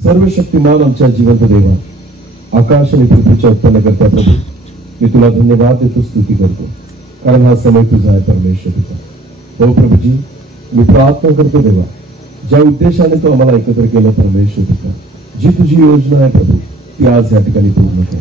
सर्व शक्तिमान आमच्या जिवंत देवा, आकाश आणि पृथ्वीच्या उत्पन्न करता प्रभू, मी तुला धन्यवाद देतो, स्तुती करतो, कारण हा समय तुझा आहे परमेश्वर पिता. हो प्रभूजी, मी प्रार्थना करतो देवा, ज्या उद्देशाने तू आम्हाला एकत्र केलं परमेश्वर पिता, जी तुझी योजना आहे प्रभू, ती आज या ठिकाणी पूर्ण कर.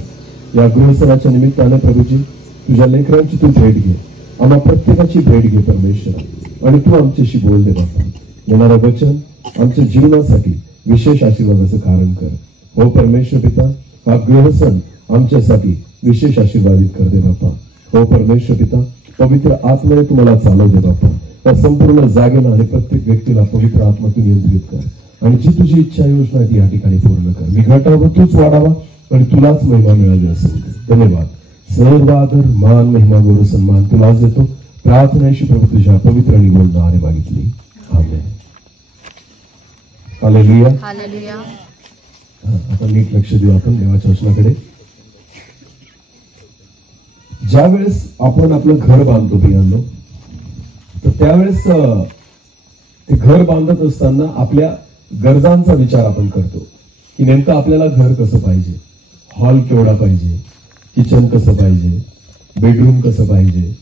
या गृहसणाच्या निमित्ताने प्रभूजी, तुझ्या लेकरांची तू भेट घे, आम्हा प्रत्येकाची भेट घे परमेश्वर, आणि तू आमच्याशी बोल दे बापा. येणारं वचन आमच्या जीवनासाठी विशेष आशीर्वादाचं कारण कर. हो परमेश्वर पिता, हा गृहसण आमच्यासाठी विशेष आशीर्वादित कर दे बापा. हो परमेश्वर पिता, पवित्र आत्म्याने तुम्हाला चालव दे बापा. त्या संपूर्ण जागेला आणि प्रत्येक व्यक्तीला पवित्र आत्मा तू नियंत्रित कर, आणि जी तुझी इच्छा योजना ती या ठिकाणी पूर्ण कर. मी घटावं, तूच वाढावा, आणि तुलाच महिमा मिळावी असेल. धन्यवाद. सर्व आदर, मान, महिमा, गौरव, सन्मान तुलाच देतो. प्रार्थनेशी प्रभू तुझ्या पवित्र आणि गोड नावाने मागितली. आमेन. हालेलुया. हालेलुया. आता नीट लक्ष देऊ आपण देवाच्या वचनाकडे. ज्या वेळेस आपण आपलं घर बांधतो प्रियांनो, तर त्यावेळेस ते घर बांधत असताना आपल्या गरजांचा विचार आपण करतो, की नेमकं आपल्याला घर कसं पाहिजे, हॉल केवढा पाहिजे, किचन कसं पाहिजे, बेडरूम कसं पाहिजे.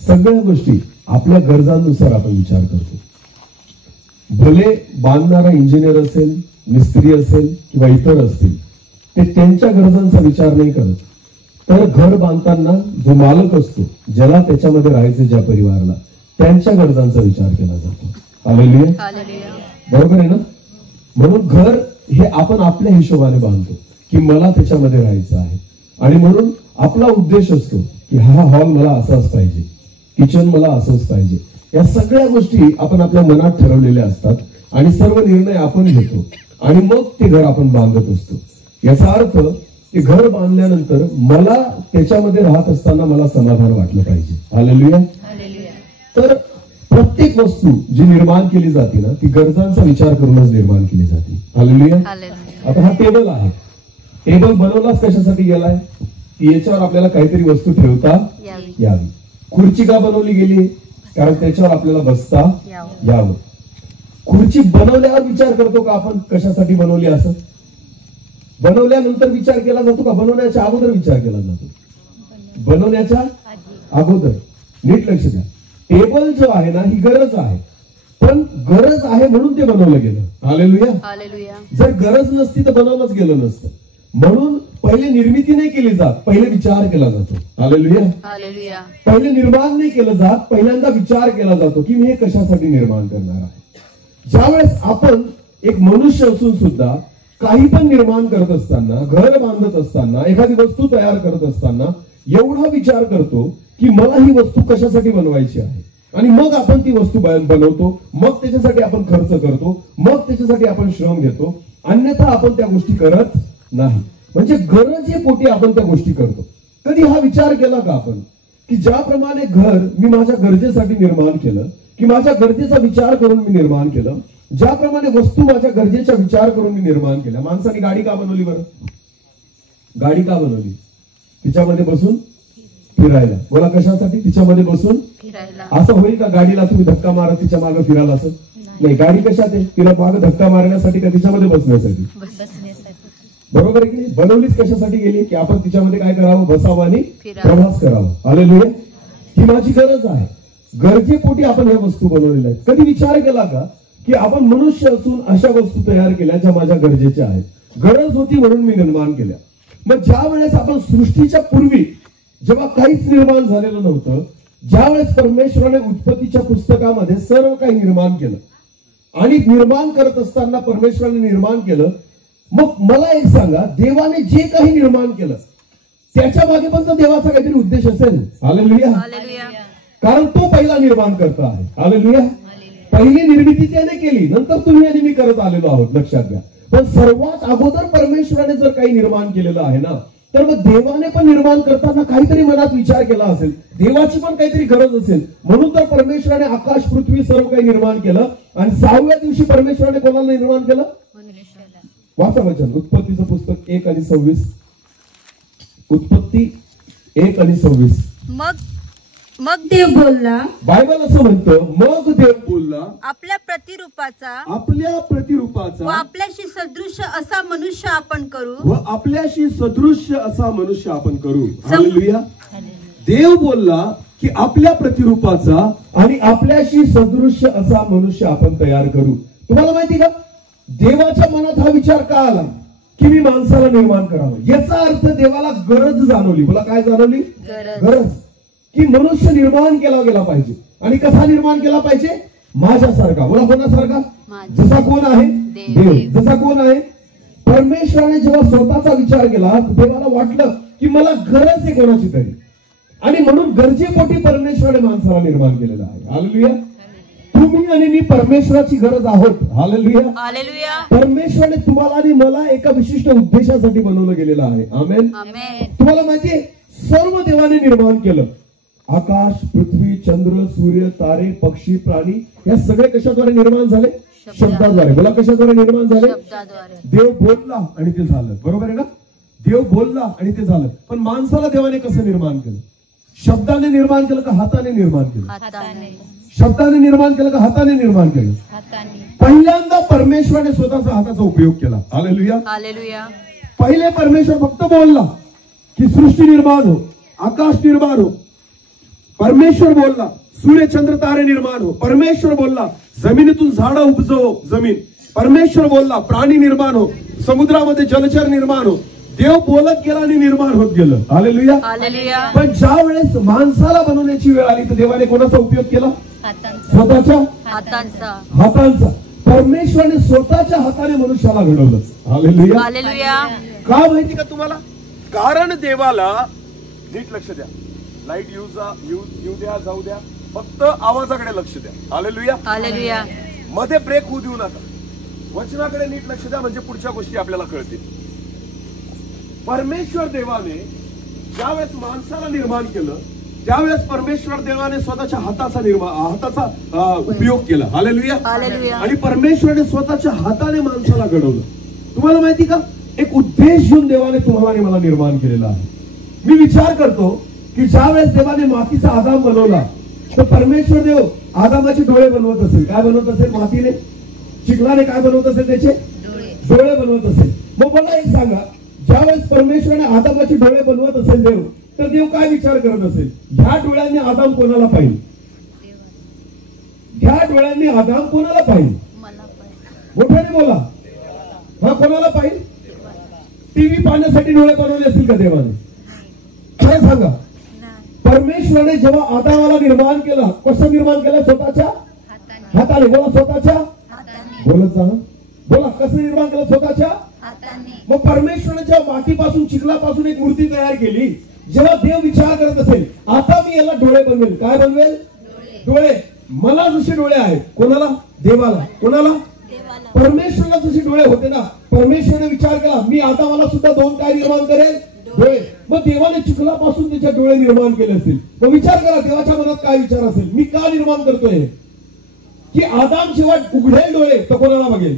सगळ्या गोष्टी आपल्या गरजांनुसार आपण विचार करतो. भले बांधणारा इंजिनियर असेल, मिस्त्री असेल किंवा इतर असतील, ते त्यांच्या गरजांचा विचार नाही करत, तर घर बांधताना जो मालक असतो, ज्याला त्याच्यामध्ये राहायचं, ज्या परिवाराला, त्यांच्या गरजांचा विचार केला जातो. हालेलुया. बरोबर आहे ना? म्हणून घर हे आपण आपल्या हिशोबाने बांधतो, की मला त्याच्यामध्ये राहायचं आहे, आणि म्हणून आपला उद्देश असतो की हा हॉल मला असाच पाहिजे, किचन मला असंच पाहिजे. या सगळ्या गोष्टी आपण आपल्या मनात ठरवलेल्या असतात, आणि सर्व निर्णय आपण घेतो, आणि मग ते घर आपण बांधत असतो. याचा अर्थ ते घर बांधल्यानंतर मला त्याच्यामध्ये राहत असताना मला समाधान वाटलं पाहिजे. हालेलुया. तर प्रत्येक वस्तू जी निर्माण केली जाते ना, ती गरजांचा विचार करूनच निर्माण केली जाते. हालेलुया. आता हा टेबल आहे, टेबल बनवलाच कशासाठी गेलाय, की याच्यावर आपल्याला काहीतरी वस्तू ठेवता यावी. खुर्ची का बनवली गेली, कारण त्याच्यावर आपल्याला बसता यावं. खुर्ची बनवल्यावर विचार करतो का आपण कशासाठी बनवली, असं बनवल्यानंतर विचार केला जातो का बनवण्याच्या अगोदर विचार केला जातो? बनवण्याच्या अगोदर. नीट लक्ष द्या. टेबल जो आहे ना, ही गरज आहे, पण गरज आहे म्हणून ते बनवलं गेलं. हालेलुया. जर गरज नसती तर बनवलंच गेलं नसतं. म्हणून पहिले निर्मिती नाही केली जात, पहिले विचार केला जातो. हालेलुया. पहिले निर्माण नाही केलं जात, पहिल्यांदा विचार केला जातो की मी हे कशासाठी निर्माण करणार आहे. ज्यावेळेस आपण एक मनुष्य असून सुद्धा काही पण निर्माण करत असताना, घर बांधत असताना, एखादी वस्तू तयार करत असताना एवढा विचार करतो की मला ही वस्तू कशासाठी बनवायची आहे, आणि मग आपण ती वस्तू बनवतो, मग त्याच्यासाठी आपण खर्च करतो, मग त्याच्यासाठी आपण श्रम घेतो. अन्यथा आपण त्या गोष्टी करत नाही. म्हणजे गरज हे पोटी आपण त्या गोष्टी करतो. कधी हा विचार केला का आपण, की ज्याप्रमाणे घर मी माझ्या गरजेसाठी निर्माण केलं, की माझ्या गरजेचा विचार करून मी निर्माण केलं, ज्याप्रमाणे वस्तू माझ्या गरजेचा विचार करून मी निर्माण केल्या. माणसाने गाडी का बनवली बरं? गाडी का बनवली? तिच्यामध्ये बसून फिरायला. बोला कशासाठी? तिच्यामध्ये बसून फिरायला. असं होईल का गाडीला तुम्ही धक्का मारत तिच्या मागे फिरायला? असं नाही. गाडी कशात आहे? तिला मागे धक्का मारण्यासाठी का तिच्यामध्ये बसण्यासाठी? बरोबर आहे की नाही? बनवलीच कशासाठी गेली, की आपण तिच्यामध्ये काय करावं? बसावं आणि प्रवास करावा. हालेलुया. ही माझी गरज आहे. गरजेपोटी आपण ह्या वस्तू बनवलेल्या आहेत. कधी विचार केला का की आपण मनुष्य असून अशा वस्तू तयार केल्या ज्या माझ्या गरजेच्या आहेत, गरज होती म्हणून मी निर्माण केल्या. मग ज्या वेळेस आपण सृष्टीच्या पूर्वी जेव्हा काहीच निर्माण झालेलं नव्हतं, ज्यावेळेस परमेश्वराने उत्पत्तीच्या पुस्तकामध्ये सर्व काही निर्माण केलं, आणि निर्माण करत असताना परमेश्वराने निर्माण केलं, मग मला एक सांगा, देवाने जे काही निर्माण केलं त्याच्या मागे पण तर देवाचा काहीतरी उद्देश असेल. हालेलुया. कारण तो पहिला निर्माण करता आहे. हालेलुया. पहिली निर्मिती त्याने केली, नंतर तुम्ही आणि मी करत आलेलो आहोत, लक्षात घ्या. पण सर्वात अगोदर परमेश्वराने जर काही निर्माण केलेलं आहे ना, तर मग देवाने पण निर्माण करताना काहीतरी मनात विचार केला असेल, देवाची पण काहीतरी गरज असेल. म्हणून तर परमेश्वराने आकाश पृथ्वी सर्व काही निर्माण केलं, आणि 6व्या दिवशी परमेश्वराने कोणाला निर्माण केलं? वाचा वचन, उत्पत्तीचं पुस्तक 1 आणि 26. उत्पत्ती 1 आणि 26. मग मग देव बोलला, बायबल असं म्हणतं, मग देव बोलला, आपल्या प्रतिरूपाचा व आपल्याशी सदृश असा मनुष्य आपण करू. हालेलुया. देव बोलला की आपल्या प्रतिरूपाचा आणि आपल्याशी सदृश असा मनुष्य आपण तयार करू. तुम्हाला माहिती का, देवाच्या मनात हा विचार का आला की मी माणसाला निर्माण करावं? याचा अर्थ देवाला गरज जाणवली. मला काय जाणवली? गरज. की मनुष्य निर्माण केला गेला पाहिजे. आणि कसा निर्माण केला पाहिजे? माझ्यासारखा. बोला, कोणासारखा? जसा कोण आहे? देव. जसा कोण आहे? परमेश्वराने जेव्हा स्वतःचा विचार केला, देवाला वाटलं की मला गरज आहे कोणाची तरी, आणि म्हणून गरजेपोटी परमेश्वराने माणसाला निर्माण केलेलं आहे. हालेलुया. तुम्ही आणि मी परमेश्वराची गरज आहोत. हालेलुया. परमेश्वराने तुम्हाला आणि मला एका विशिष्ट उद्देशासाठी बनवलं गेलेलं आहे. आमेन. तुम्हाला माहितीये, सर्व देवाने निर्माण केलं. आकाश, पृथ्वी, चंद्र, सूर्य, तारे, पक्षी, प्राणी, या सगळे कशाद्वारे निर्माण झाले? शब्दाद्वारे. बोला, कशाद्वारे निर्माण झाले? देव बोलला आणि ते झालं. बरोबर आहे ना? देव बोलला आणि ते झालं. पण माणसाला देवाने कसं निर्माण केलं? शब्दाने निर्माण केलं का हाताने निर्माण केलं? शब्दाने निर्माण केलं का हाताने निर्माण केलं? पहिल्यांदा परमेश्वराने स्वतःचा हाताचा उपयोग केला. हालेलुया. पहिले परमेश्वर फक्त बोलला की सृष्टी निर्माण हो, आकाश निर्माण हो. परमेश्वर बोलला, सूर्य, चंद्र, तारे निर्माण हो. परमेश्वर बोलला, जमिनीतून झाडं उपजव जमीन. परमेश्वर बोलला, प्राणी निर्माण हो, समुद्रामध्ये जलचर निर्माण हो. देव बोलत गेला आणि निर्माण होत गेलं. हालेलुया. पण ज्या वेळेस माणसाला बनवण्याची वेळ आली तर देवाने कोणाचा उपयोग केला? स्वतःच्या हातांचा. परमेश्वराने स्वतःच्या हाताने मनुष्याला घडवलं. हालेलुया. का माहिती का तुम्हाला? कारण देवाला, नीट लक्ष द्या, लाईट येऊ द्या जाऊ द्या, फक्त आवाजाकडे लक्ष द्या. हालेलुया. मध्ये ब्रेक होऊ देऊ नका. वचनाकडे नीट लक्ष द्या, म्हणजे पुढच्या गोष्टी आपल्याला कळतील. परमेश्वर देवाने ज्यावेळेस माणसाला निर्माण केलं, त्यावेळेस परमेश्वर देवाने स्वतःच्या हाताचा उपयोग केला. हालेलुया. आणि परमेश्वराने स्वतःच्या हाताने माणसाला घडवलं. तुम्हाला माहिती का, एक उद्देश घेऊन देवाने तुम्हाला आणि मला निर्माण केलेला आहे. मी विचार करतो की ज्यावेळेस देवाने मातीचा आदाम बनवला, तर परमेश्वर देव आदामाचे डोळे बनवत असेल. काय बनवत असेल? मातीने, चिखलाने काय बनवत असेल? त्याचे डोळे बनवत असेल. मग मला एक सांगा, ज्यावेळेस परमेश्वराने आदामाचे डोळे बनवत असेल देव, तर देव काय विचार करत असेल? ह्या डोळ्यांनी आदाम कोणाला पाहिजे? ह्या डोळ्यांनी आदाम कोणाला पाहिजे? मोठ्याने बोला. हा, कोणाला पाहिजे? टीव्ही पाहण्यासाठी डोळे बनवले असतील का देवाने? काय सांगा? परमेश्वराने जेव्हा आदामाला निर्माण केलं, कसं निर्माण केलं? स्वतःच्या हाताने. बोला, स्वतःच्या. बोलत जा. बोला, कसं निर्माण केलं? स्वतःच्या. मग परमेश्वराने जेव्हा मातीपासून, चिखलापासून एक मूर्ती तयार केली, जेव्हा देव विचार करत असेल, आता मी याला डोळे बनवेल. काय बनवेल? डोळे. मला जसे डोळे आहेत, कोणाला? देवाला. कोणाला? परमेश्वराला जसे डोळे होते ना, परमेश्वराने विचार केला, मी आता मला सुद्धा दोन काय निर्माण करेल? डोळे. मग देवाने चिखलापासून त्याच्या डोळे निर्माण केले असतील. मग विचार करा, देवाच्या मनात काय विचार असेल? मी का निर्माण करतोय? की आदाम जेव्हा उघडेल डोळे तर कोणाला बघेल?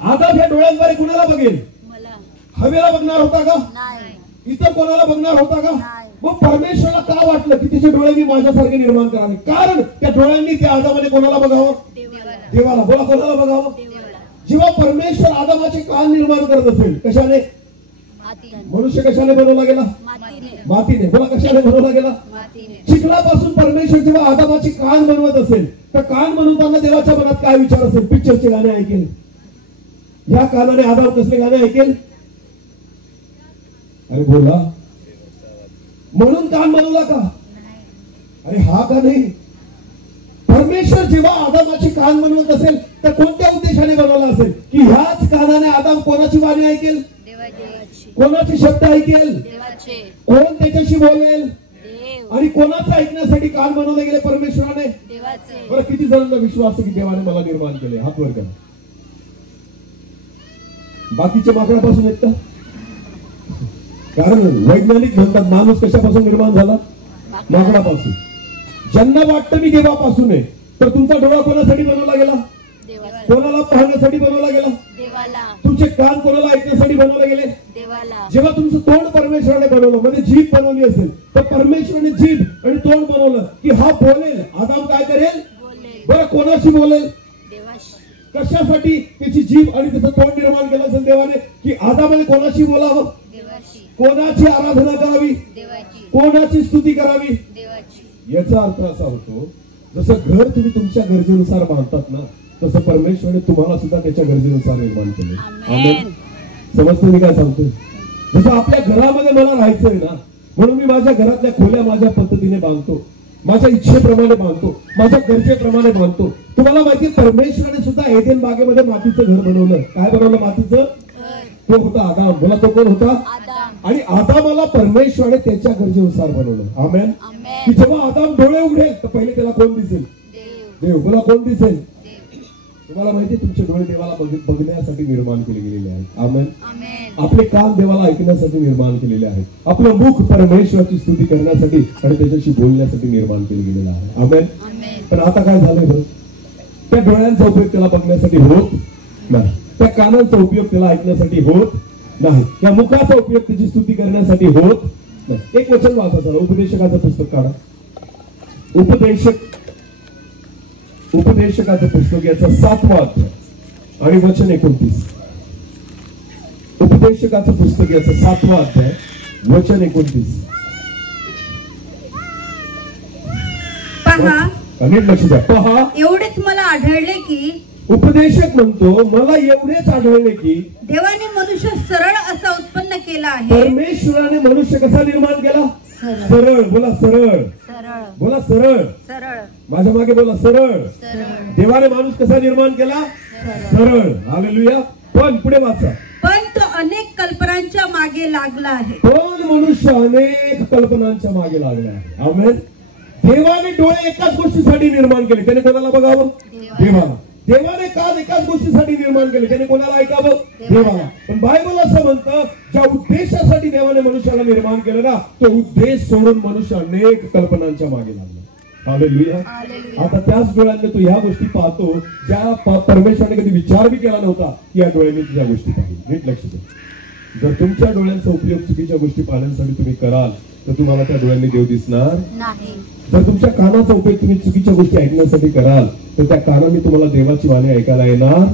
आदाम ह्या डोळ्यांद्वारे कुणाला बघेल? हवेला बघणार होता का? इतर कोणाला बघणार होता का? मग परमेश्वराला का वाटलं की तिचे डोळे मी माझ्यासारखे निर्माण करावे? कारण त्या डोळ्यांनी त्या आदामाने कोणाला बघावं? देवाला. बोला, कोणाला बघावं? जेव्हा परमेश्वर आदामाचे कान निर्माण करत असेल, कशाने? मनुष्य कशाने बनवला गेला? मातीने. बोला, कशाने बनवला गेला? चिखलापासून परमेश्वर जेव्हा आदामाचे कान बनवत असेल, तर कान बनवताना देवाच्या मनात काय विचार असेल? पिक्चरचे गाणे ऐकेल. या कानाने आदाम कसले गाणे ऐकेल? अरे बोला. म्हणून कान बनवला का? अरे हा का नाही? परमेश्वर जेव्हा आदामाचे कान बनवत असेल, तर कोणत्या उद्देशाने बनवला असेल? की ह्याच कानाने आदाम कोणाची वाणी ऐकेल? कोणाचे शब्द ऐकेल? कोण त्याच्याशी बोलेल? आणि कोणाचं ऐकण्यासाठी कान बनवले गेले परमेश्वराने? बरं, किती जणांना विश्वास की देवाने मला निर्माण केले? हात वर करा. बाकीच्या माकडापासून आहेत का? कारण वैज्ञानिक म्हणतात माणूस कशापासून निर्माण झाला? माकडापासून. ज्यांना वाटतं मी देवापासून आहे, तर तुमचा डोळा कोणासाठी बनवला गेला? कोणाला पाहण्यासाठी बनवला गेला? तुमचे कान कोणाला ऐकण्यासाठी बनवले गेले? जेव्हा तुमचं तोंड परमेश्वराने बनवलं, म्हणजे जीभ बनवली असेल, तर परमेश्वराने जीभ आणि तोंड बनवलं की हा बोलेल. आदाम काय करेल? बरं, कोणाशी बोलेल? कशासाठी त्याची जीभ आणि त्याचं तोंड निर्माण केलं असेल देवाने? की आदामाने कोणाशी बोलावं? कोणाची आराधना करावी? कोणाची स्तुती करावी? याचा अर्थ असा होतो, जसं घर तुम्ही तुमच्या गरजेनुसार बांधतात ना, तसं परमेश्वराने तुम्हाला सुद्धा त्याच्या गरजेनुसार निर्माण केले. आमेन. समजतं मी काय सांगतोय? जसं आपल्या घरामध्ये मला राहायचंय ना, म्हणून मी माझ्या घरातल्या खोल्या माझ्या पद्धतीने बांधतो, माझ्या इच्छेप्रमाणे बांधतो, माझ्या गरजेप्रमाणे बांधतो. तुम्हाला माहिती, परमेश्वराने सुद्धा एदेन बागेमध्ये मातीचं घर बनवलं. काय बनवलं? मातीचं. तो होता आदाम. बोला, तो कोण होता? आणि आदामाला परमेश्वराने त्याच्या गरजेनुसार बनवलं. आमेन. की जेव्हा आदाम डोळे उघडेल तर पहिले त्याला कोण दिसेल? देव. बोला, कोण दिसेल? तुम्हाला माहिती, तुमचे डोळे देवाला बघण्यासाठी निर्माण केले गेलेले आहेत. आमेन. आपले कान देवाला ऐकण्यासाठी निर्माण केलेले आहेत. आपलं मुख परमेश्वराची स्तुती करण्यासाठी आणि त्याच्याशी बोलण्यासाठी निर्माण केले गेलेलं आहे. आमेन. पण आता काय झालंय बरं? त्या डोळ्यांचा उपयोग त्याला बघण्यासाठी होत नाही, त्या कानांचा उपयोग त्याला ऐकण्यासाठी होत नाही, त्या मुखाचा उपयोग त्याची स्तुती करण्यासाठी होत नाही. एक वचन वाचा चला, उपदेशकाचं पुस्तक काढा. उपदेशकाचं पुस्तक, याचा 7वा अध्याय आणि वचन 29. उपदेशकाचं पुस्तक, याचा 7वा अध्याय, वचन 29. पहा, नीट लक्ष द्या. पहा, एवढेच मला आढळले की, उपदेशक म्हणतो, मला एवढेच आढळले की देवाने मनुष्य सरळ असा उत्पन्न केला आहे. परमेश्वराने मनुष्य कसा निर्माण केला? सरळ. बोला, सरळ. बोला, सरळ. माझ्या मागे बोला, सरळ. देवाने माणूस कसा निर्माण केला? सरळ. हालेलुया. पण पुढे वाचा. पण तो अनेक कल्पनांच्या मागे लागला आहे. पण मनुष्य अनेक कल्पनांच्या मागे लागला आहे. आमेन. देवाने डोळे एकाच गोष्टीसाठी निर्माण केले. त्याने कोणाला बघावं? देवाला. देवाने कान एकाच गोष्टीसाठी निर्माण केले. त्याने कोणाला ऐकावं? देवाला. पण बायबल असं म्हणतं, ज्या उद्देशासाठी देवाने मनुष्याला निर्माण केलं ना, तो उद्देश सोडून मनुष्य अनेक कल्पनांच्या मागे लागला. हालेलुया. आता त्याच डोळ्यांनी तो ह्या गोष्टी पाहतो ज्या परमेश्वराने कधी विचार बी केला नव्हता की या डोळ्यांनी तुझ्या गोष्टी पाहिजे. नीट लक्ष द्या. जर तुमच्या डोळ्यांचा उपयोग चुकीच्या गोष्टी पाहण्यासाठी तुम्ही कराल तर तुम्हाला त्या डोळ्यांनी देव दिसणार नाही. जर तुमच्या कानाचा उपयोग तुम्ही चुकीच्या गोष्टी ऐकण्यासाठी कराल तर त्या कानाने तुम्हाला देवाची वाणी ऐकायला येणार.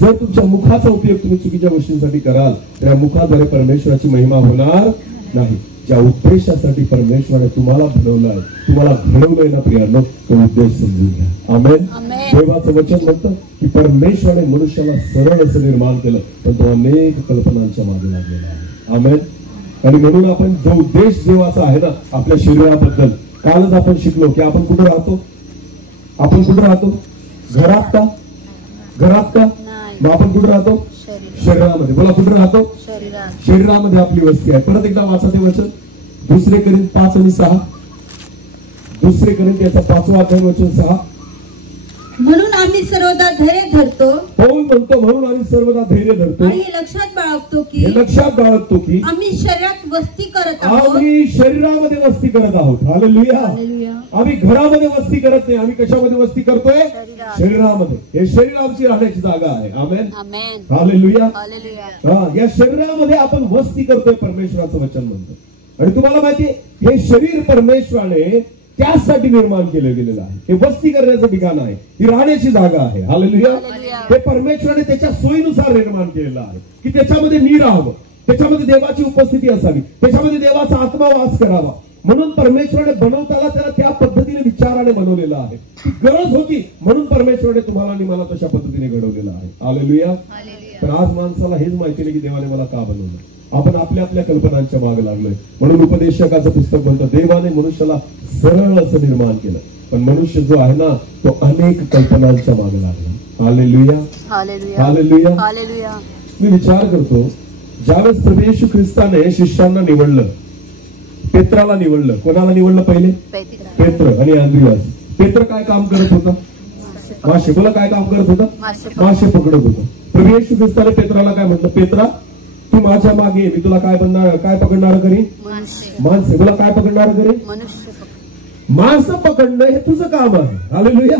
जर तुमच्या मुखाचा उपयोग तुम्ही चुकीच्या गोष्टींसाठी कराल तर या मुखाद्वारे परमेश्वराची महिमा होणार नाही. ज्या उद्देशासाठी परमेश्वराने तुम्हाला बनवलं आहे, तुम्हाला घडवलंय ना प्रियांनो, तो उद्देश समजून घ्या. आमेन. देवाचं वचन म्हणतं की परमेश्वराने मनुष्याला सरळ असं निर्माण केलं, पण तो अनेक कल्पनांच्या मागे लागलेला आहे. आमेन. आणि म्हणून आपण जो उद्देश देवाचा आहे ना आपल्या शरीराबद्दल, कालच आपण शिकलो की आपण कुठे राहतो? आपण कुठे राहतो? घरात का? घरात का? मग आपण कुठे राहतो? शरीरामध्ये. बोला, कुठे राहतो? शरीरामध्ये आपली वस्ती आहे. परत एकदा वाचा ते वचन. 2 कोरिंथ 5 आणि 6. 2 कोरिंथ याचा 5वा अध्याय वचन 6. म्हणून आम्ही सर्वदा धैर्य धरतो. पौल म्हणतो, म्हणून आम्ही सर्वदा धैर्य धरतो. आणि हे लक्षात बाळगतो की आम्ही शरीरात वस्ती करत आहोत. आम्ही शरीरामध्ये वस्ती करत आहोत. हालेलुया. आम्ही घरामध्ये वस्ती करत नाही. आम्ही कशामध्ये वस्ती करतोय? शरीरामध्ये. हे शरीर आमची राहण्याची जागा आहे. आमेन. हालेलुया. या शरीरामध्ये आपण वस्ती करतोय, परमेश्वराचं वचन म्हणतं. आणि तुम्हाला माहितीये, हे शरीर परमेश्वराने त्यासाठी निर्माण केलं गेलेलं आहे. हे वस्ती करण्याचं ठिकाण आहे, ही राहण्याची जागा आहे. हालेलुया. हे परमेश्वराने त्याच्या सोयीनुसार निर्माण केलेलं आहे की त्याच्यामध्ये मी राहावं, त्याच्यामध्ये देवाची उपस्थिती असावी, त्याच्यामध्ये देवाचा आत्मा वास करावा. म्हणून परमेश्वराने बनवताना त्याला त्या पद्धतीने विचाराने बनवलेलं आहे. ती गरज होती म्हणून परमेश्वराने तुम्हाला आणि मला तशा पद्धतीने घडवलेलं आहे. हालेलुया. तर आज माणसाला हेच माहिती नाही की देवाने मला का बनवलं. आपण आपल्या आपल्या कल्पनांच्या मागे लागलोय. म्हणून उपदेशकाचं पुस्तक म्हणतं, देवाने मनुष्याला सरळ असं निर्माण केलं, पण मनुष्य जो आहे ना तो अनेक कल्पनांच्या मागे लागला. हालेलुया. हालेलुया. मी विचार करतो, ज्यावेळेस प्रभू येशू ख्रिस्ताने शिष्यांना निवडलं, पेत्राला निवडलं. कोणाला निवडलं? पहिले पेत्र आणि अंद्रियास. पेत्र काय काम करत होता? मासे. बोला, काय काम करत होता? मासे पकडत होता. प्रभू येशू ख्रिस्ताने पेत्राला काय म्हटलं? पेत्रा, तू माझ्या मागे, मी तुला काय पकडणार करी? माणसे. बोला, काय पकडणार करी? माणसं पकडणं हे तुझं काम आहे. हालेलुया.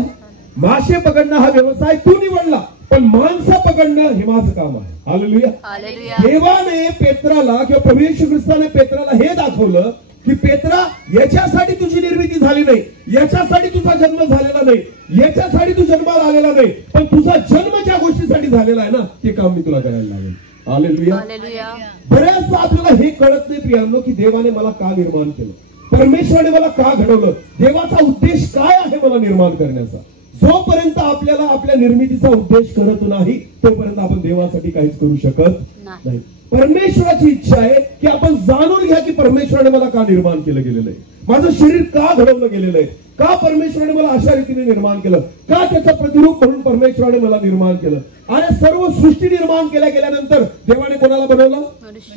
मासे पकडणं हा व्यवसाय तू निवडला. पण माणसं पकडणं हे माझं काम आहे. हालेलुया. हालेलुया. देवाने पेत्राला किंवा प्रभू येशू ख्रिस्ताने पेत्राला हे दाखवलं की पेत्रा, याच्यासाठी तुझी निर्मिती झाली नाही, याच्यासाठी तुझा जन्म झालेला नाही, याच्यासाठी तू जन्माला आलेला नाही, पण तुझा जन्म ज्या गोष्टीसाठी झालेला आहे ना, ते काम मी तुला करायला लागेल. हालेलुया. हालेलुया. बऱ्याचदा आपल्याला हे कळत नाही प्रियांनो की देवाने मला का निर्माण केलं, परमेश्वराने मला का घडवलं, देवाचा उद्देश काय आहे मला निर्माण करण्याचा. जोपर्यंत आपल्याला आपल्या निर्मितीचा उद्देश कळत नाही तोपर्यंत आपण देवासाठी काहीच करू शकत नाही. परमेश्वराची इच्छा आहे की आपण जाणून घ्या की परमेश्वराने मला का निर्माण केलं गेलेलं आहे, माझं शरीर का घडवलं गेलेलं आहे, का परमेश्वराने मला अशा रीतीने निर्माण केलं, का त्याचं प्रतिरूप म्हणून परमेश्वराने मला निर्माण केलं. आणि सर्व सृष्टी निर्माण गेल्यानंतर देवाने कोणाला बनवलं?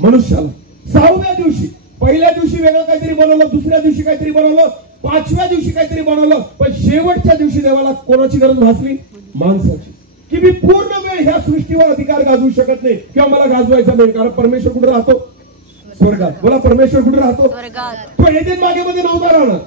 मनुष्याला. 6व्या दिवशी, पहिल्या दिवशी वेगळं काहीतरी बनवलं, दुसऱ्या दिवशी काहीतरी बनवलं, 5व्या दिवशी काहीतरी बनवलं, पण शेवटच्या दिवशी देवाला कोणाची गरज भासली? माणसाची. की मी पूर्ण वेळ ह्या सृष्टीवर अधिकार गाजवू शकत नाही किंवा मला गाजवायचा नाही, कारण परमेश्वर कुठे राहतो? स्वर्गात. बोला, परमेश्वर कुठे राहतो? स्वर्गात. तो एदेन बागेमध्ये नव्हता राहणार.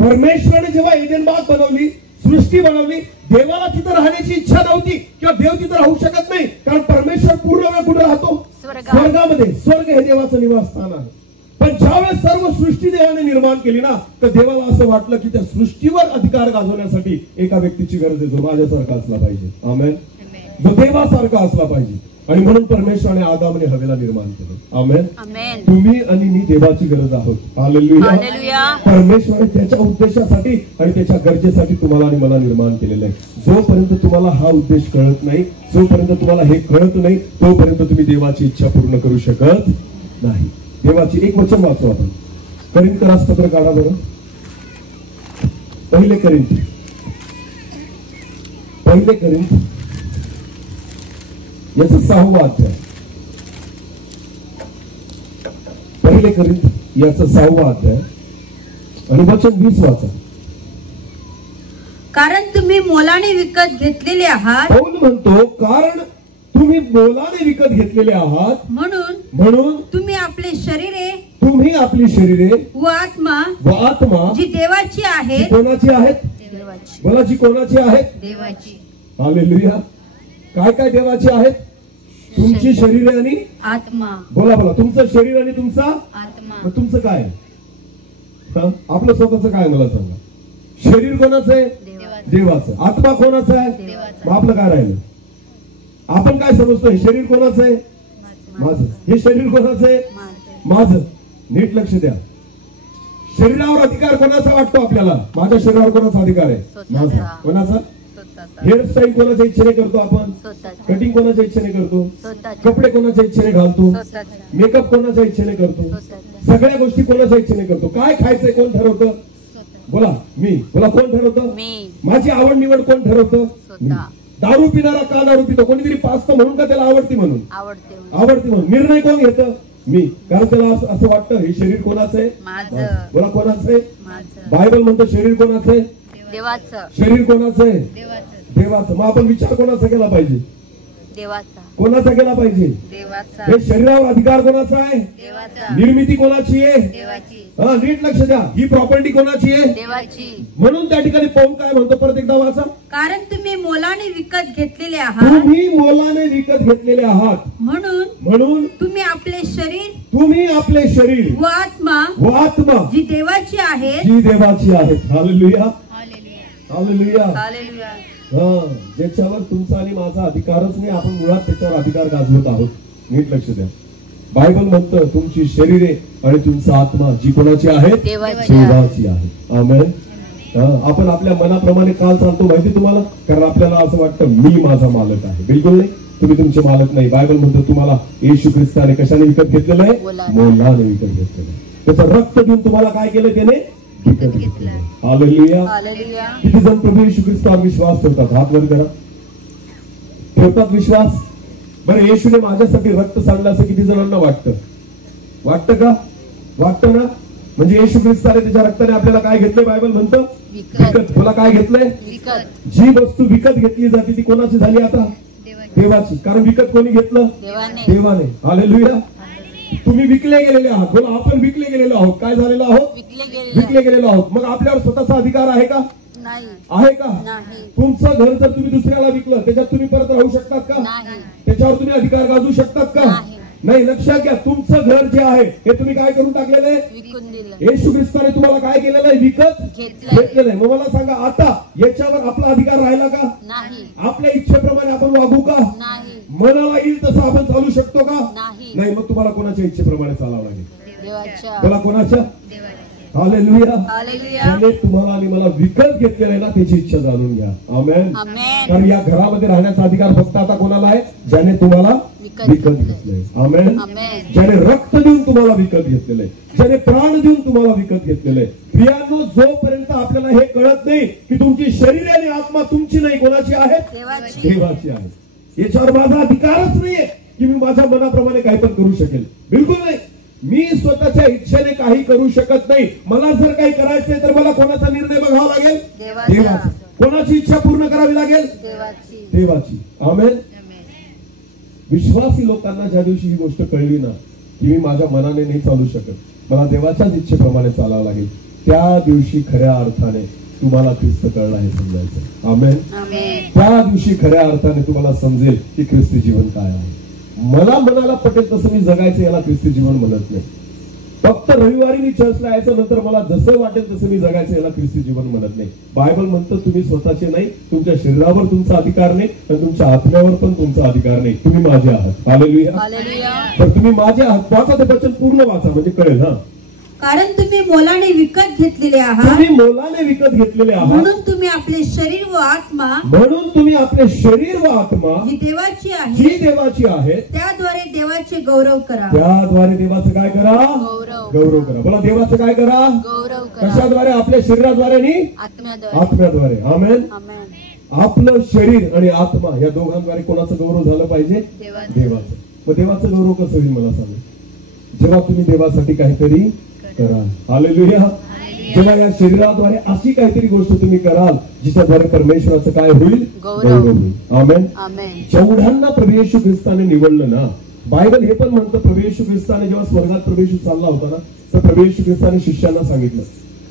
परमेश्वराने जेव्हा एदेन बाग बनवली, सृष्टी बनवली, देवाला तिथं राहण्याची इच्छा नव्हती किंवा देव तिथं राहू शकत नाही, कारण परमेश्वर पूर्ण वेळ कुठे राहतो? स्वर्गामध्ये. स्वर्ग हे देवाचं निवासस्थान आहे. पण ज्यावेळेस सर्व सृष्टी देवाने निर्माण केली ना, तर देवाला असं वाटलं की त्या सृष्टीवर अधिकार गाजवण्यासाठी एका व्यक्तीची गरज आहे, जो माझ्यासारखा असला पाहिजे. आमेन. जो देवासारखा असला पाहिजे. आणि म्हणून परमेश्वराने आदामने हवेला निर्माण केलं. आमेन. तुम्ही आणि मी देवाची गरज आहोत. हालेलुया. परमेश्वराने त्याच्या उद्देशासाठी आणि त्याच्या गरजेसाठी तुम्हाला आणि मला निर्माण केलेलं आहे. जोपर्यंत तुम्हाला हा उद्देश कळत नाही, जोपर्यंत तुम्हाला हे कळत नाही, तोपर्यंत तुम्ही देवाची इच्छा पूर्ण करू शकत नाही. देवाची एक वचन वाचू आपण. करिंथरासपत्र काढा बरं. पहिले करिंथ याचं 6वा अध्याय. पहिले करिंथ याचं 6वा अध्याय आणि वचन 20 वाचा. कारण तुम्ही मोलाने विकत घेतलेले आहात. पौल म्हणतो, कारण तुम्ही मोलाने विकत घेतलेले आहात, म्हणून तुम्ही आपली शरीरे व आत्मा जी देवाची आहेत. कोणाची आहेत? बोला, जी कोणाची आहेत? देवाची. हालेलुया. काय देवाची आहेत? तुमची शरीरे आणि आत्मा. बोला, तुमचं शरीर आणि तुमचा आत्मा. तुमचं काय? आपलं स्वतःचं काय मला सांगा. शरीर कोणाचं आहे? देवाचं. आत्मा कोणाचं आहे? मग आपलं काय राहिलं? आपण काय समजतोय? शरीर कोणाचं आहे? माझं. हे शरीर कोणाचं आहे? माझं. नीट लक्ष द्या. शरीरावर अधिकार कोणाचा वाटतो आपल्याला? माझ्या शरीरावर कोणाचा अधिकार आहे? माझा. कोणाचा? हेअरस्टाईल कोणाच्या इच्छेने करतो आपण? कटिंग कोणाच्या इच्छेने करतो? कपडे कोणाच्या इच्छेने घालतो? मेकअप कोणाच्या इच्छेने करतो? सगळ्या गोष्टी कोणाच्या इच्छेने करतो? काय खायचंय कोण ठरवतं? बोला, मी. बोला, कोण ठरवतं? माझी आवड निवड कोण ठरवतं? दारू पिणारा का दारू पितो? कोणीतरी पाजतं म्हणून का त्याला आवडती म्हणून? आवडती म्हणून. निर्णय कोण घेतं? मी. कारण त्याला असं वाटतं हे शरीर कोणाचं आहे? बोला, कोणाचं आहे? बायबल म्हणतो शरीर कोणाचं आहे? देवाचं. शरीर कोणाचं आहे? देवाचं. मग आपण विचार कोणाचा केला पाहिजे? देवाचा. कोणाचा केला पाहिजे? देवाचा. हे शरीरावर अधिकार कोणाचा आहे? देवाचा. निर्मिती कोणाची आहे? देवाची. नीट लक्ष द्या. ही प्रॉपर्टी कोणाची आहे? देवाची. म्हणून त्या ठिकाणी पौल काय म्हणतो? परत एकदा वाचा. कारण तुम्ही मोलाने विकत घेतलेले आहात. तुम्ही मोलाने विकत घेतलेले आहात, म्हणून तुम्ही आपले शरीर व आत्मा जी देवाची आहेत. हालेलुया. हालेलुया. ज्याच्यावर तुमचा आणि माझा अधिकारच नाही, आपण मुळात त्याच्यावर अधिकार गाजवत आहोत. नीट लक्ष द्या. बायबल म्हणतं तुमची शरीरे आणि तुमचा आत्मा जी कोणाची आहे? देवाची आहे. आमेन. आपण आपल्या मनाप्रमाणे काल चालतो माहिती तुम्हाला? कारण आपल्याला असं वाटतं मी माझा मालक आहे. बिलकुल नाही, तुम्ही तुमचे मालक नाही. बायबल म्हणतो तुम्हाला येशू ख्रिस्ताने कशाने विकत घेतलेलं आहे? मोलाने विकत घेतलेलं आहे. त्याचं रक्त देऊन तुम्हाला काय केलं? त्याने विकत घेतलं. हालेलुया. किती जण प्रभू येशू ख्रिस्तावर विश्वास ठेवतात? हात वर करा. ठेवतात विश्वास? बरं, येशूने माझ्यासाठी रक्त सांडलं असं किती जणांना वाटतं? वाटतं का? वाटतं ना? म्हणजे येशू ख्रिस्ताने त्याच्या रक्ताने आपल्याला काय घेतलंय? बायबल म्हणतं विकत. बोला, काय घेतलंय? जी वस्तू विकत घेतली जाते ती कोणाची झाली आता? देवाची. कारण विकत कोणी घेतलं? देवाने. हालेलुया. तुम्ही विकले गेलेले आहात. बोला, आपण विकले गेलेलो आहोत. काय झालेलो आहोत? विकले गेलेलो आहोत. मग आपल्यावर स्वतःचा अधिकार आहे का? नाही आहे का? नाही तुमचं घर जर तुम्ही दुसऱ्याला विकलं त्याच्यात तुम्ही परत राहू शकतात का? नाही त्याच्यावर तुम्ही अधिकार गाजवू शकतात का? नाही. नाही. लक्षात घ्या, तुमचं घर जे आहे हे तुम्ही काय करून टाकलेलं आहे? विकून दिलं येशू ख्रिस्ताने तुम्हाला काय केलेलं आहे? विकत घेतलेलं आहे. मग मला सांगा, आता याच्यावर आपला अधिकार राहिला का? नाही आपल्या इच्छेप्रमाणे आपण वागू का? नाही मनाला येईल तसं आपण चालू शकतो का? नाही नाही. मग तुम्हाला कोणाच्या इच्छेप्रमाणे चालावं लागेल? देवाच्या बोला, कोणाच्या? हालेलुया. हालेलुया ज्याने तुम्हाला आणि मला विकत घेतलेलं आहे ना, त्याची इच्छा जाणून घ्या. आमेन. आमेन कारण या घरामध्ये राहण्याचा अधिकार फक्त आता कोणाला आहे? ज्याने तुम्हाला विकत घेतलंय. आमेन. आमेन ज्याने रक्त देऊन तुम्हाला विकत घेतलेलं आहे, ज्याने प्राण देऊन तुम्हाला विकत घेतलेलं आहे. प्रियांनो, जोपर्यंत आपल्याला हे कळत नाही की तुमची शरीर आणि आत्मा तुमची नाही, कोणाची आहे? देवाची देवाची आहे. याच्यावर माझा अधिकारच नाहीये की मी माझ्या मनाप्रमाणे काही पण करू शकेल. बिलकुल नाही. मी स्वतःच्या इच्छेने काही करू शकत नाही. मला जर काही करायचंय तर मला कोणाचा निर्णय बघावा लागेल? देवाचा. कोणाची इच्छा पूर्ण करावी लागेल? देवाची देवाची. आमेन. विश्वासी लोकांना ज्या दिवशी ही गोष्ट कळली ना की मी माझ्या मनाने नाही चालू शकत, मला देवाच्याच इच्छेप्रमाणे चालावं लागेल, त्या दिवशी खऱ्या अर्थाने तुम्हाला ख्रिस्त कळला हे समजायचं. आमेन. आमेन त्या दिवशी खऱ्या अर्थाने तुम्हाला समजेल की ख्रिस्ती जीवन काय आहे. मला मनाला पटेल तसं मी जगायचं याला ख्रिस्ती जीवन म्हणत नाही. फक्त रविवारी मी चर्चला यायचं, नंतर मला जसं वाटेल तसं मी जगायचं याला ख्रिस्ती जीवन म्हणत नाही. बायबल म्हणतं तुम्ही स्वतःचे नाही, तुमच्या शरीरावर तुमचा अधिकार नाही आणि तुमच्या आत्म्यावर पण तुमचा अधिकार नाही. तुम्ही माझे आहात. हालेलुया. हालेलुया तर तुम्ही माझे आहात. वाचा ते वचन पूर्ण वाचा म्हणजे कळेल. हा, कारण तुम्ही मोलाने विकत घेतलेले आहात, तुम्ही मोलाने विकत घेतलेले आहात, म्हणून तुम्ही आपले शरीर व आत्मा, म्हणून तुम्ही आपले शरीर व आत्मा जी देवाची आहे, जी देवाची आहे, त्याद्वारे देवाचे गौरव करा. त्याद्वारे देवाचं काय करा? गौरव करा. बोला, देवाचं काय करा? गौरव करा. कशाद्वारे? आपल्या शरीराद्वारे आणि आत्म्याद्वारे. आत्म्याद्वारे. आमेन. आमेन आपलं शरीर आणि आत्मा या दोघांद्वारे कोणाचं गौरव झालं पाहिजे? देवाचं. मग देवाचं गौरव कसं होईल मला सांगा? जेव्हा तुम्ही देवासाठी काहीतरी कराल. हालेलुया. जेव्हा या शरीराद्वारे अशी काहीतरी गोष्ट तुम्ही कराल जिच्याद्वारे परमेश्वराचं काय होईल? गौरव होईल. आमेन. आमेन जेवढ्यांना प्रभू येशू ख्रिस्ताने निवडलं ना, बायबल हे पण म्हणतं प्रभू येशू ख्रिस्ताने जेव्हा स्वर्गात प्रभू येशू चालला होता ना, तर प्रभू येशू ख्रिस्ताने शिष्यांना सांगितलं.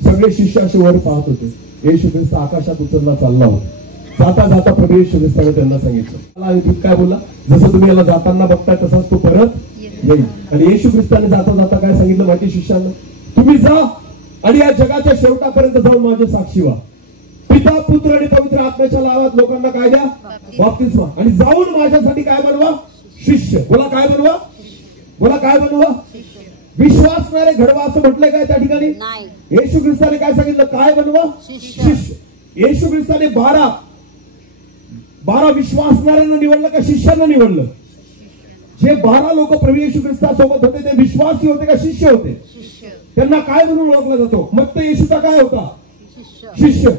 सगळे शिष्य असे वर पाहत होते. येशू ख्रिस्त आकाशात उचलला चालला होता. जाता जाता प्रभू येशू ख्रिस्ताने त्यांना सांगितलं, आणि दूत काय बोलला? जसं तुम्ही याला जाताना बघताय तसाच तो परत येईल. आणि येशू ख्रिस्ताने जाता जाता काय सांगितलं माहिती शिष्यांना? तुम्ही जा आणि या जगाच्या शेवटापर्यंत जाऊन माझे साक्षी व्हा. पिता, पुत्र आणि पवित्र आत्म्याच्या नावात लोकांना काय द्या? बाप्तिस्मा. आणि जाऊन माझ्यासाठी काय बनवा? शिष्य. बोला, काय बनवा? बोला, काय बनवा? विश्वासणारे घडवा असं म्हटलंय काय त्या ठिकाणी? नाही. येशू ख्रिस्ताने काय सांगितलं? काय बनवा? शिष्य. येशू ख्रिस्ताने 12 विश्वासणाऱ्यांना निवडलं का शिष्यांना निवडलं? जे 12 लोक प्रभू येशू ख्रिस्तासोबत होते ते विश्वासी होते का शिष्य होते? त्यांना काय म्हणून ओळखला जातो? मत्त येशूचा काय होता? शिष्य.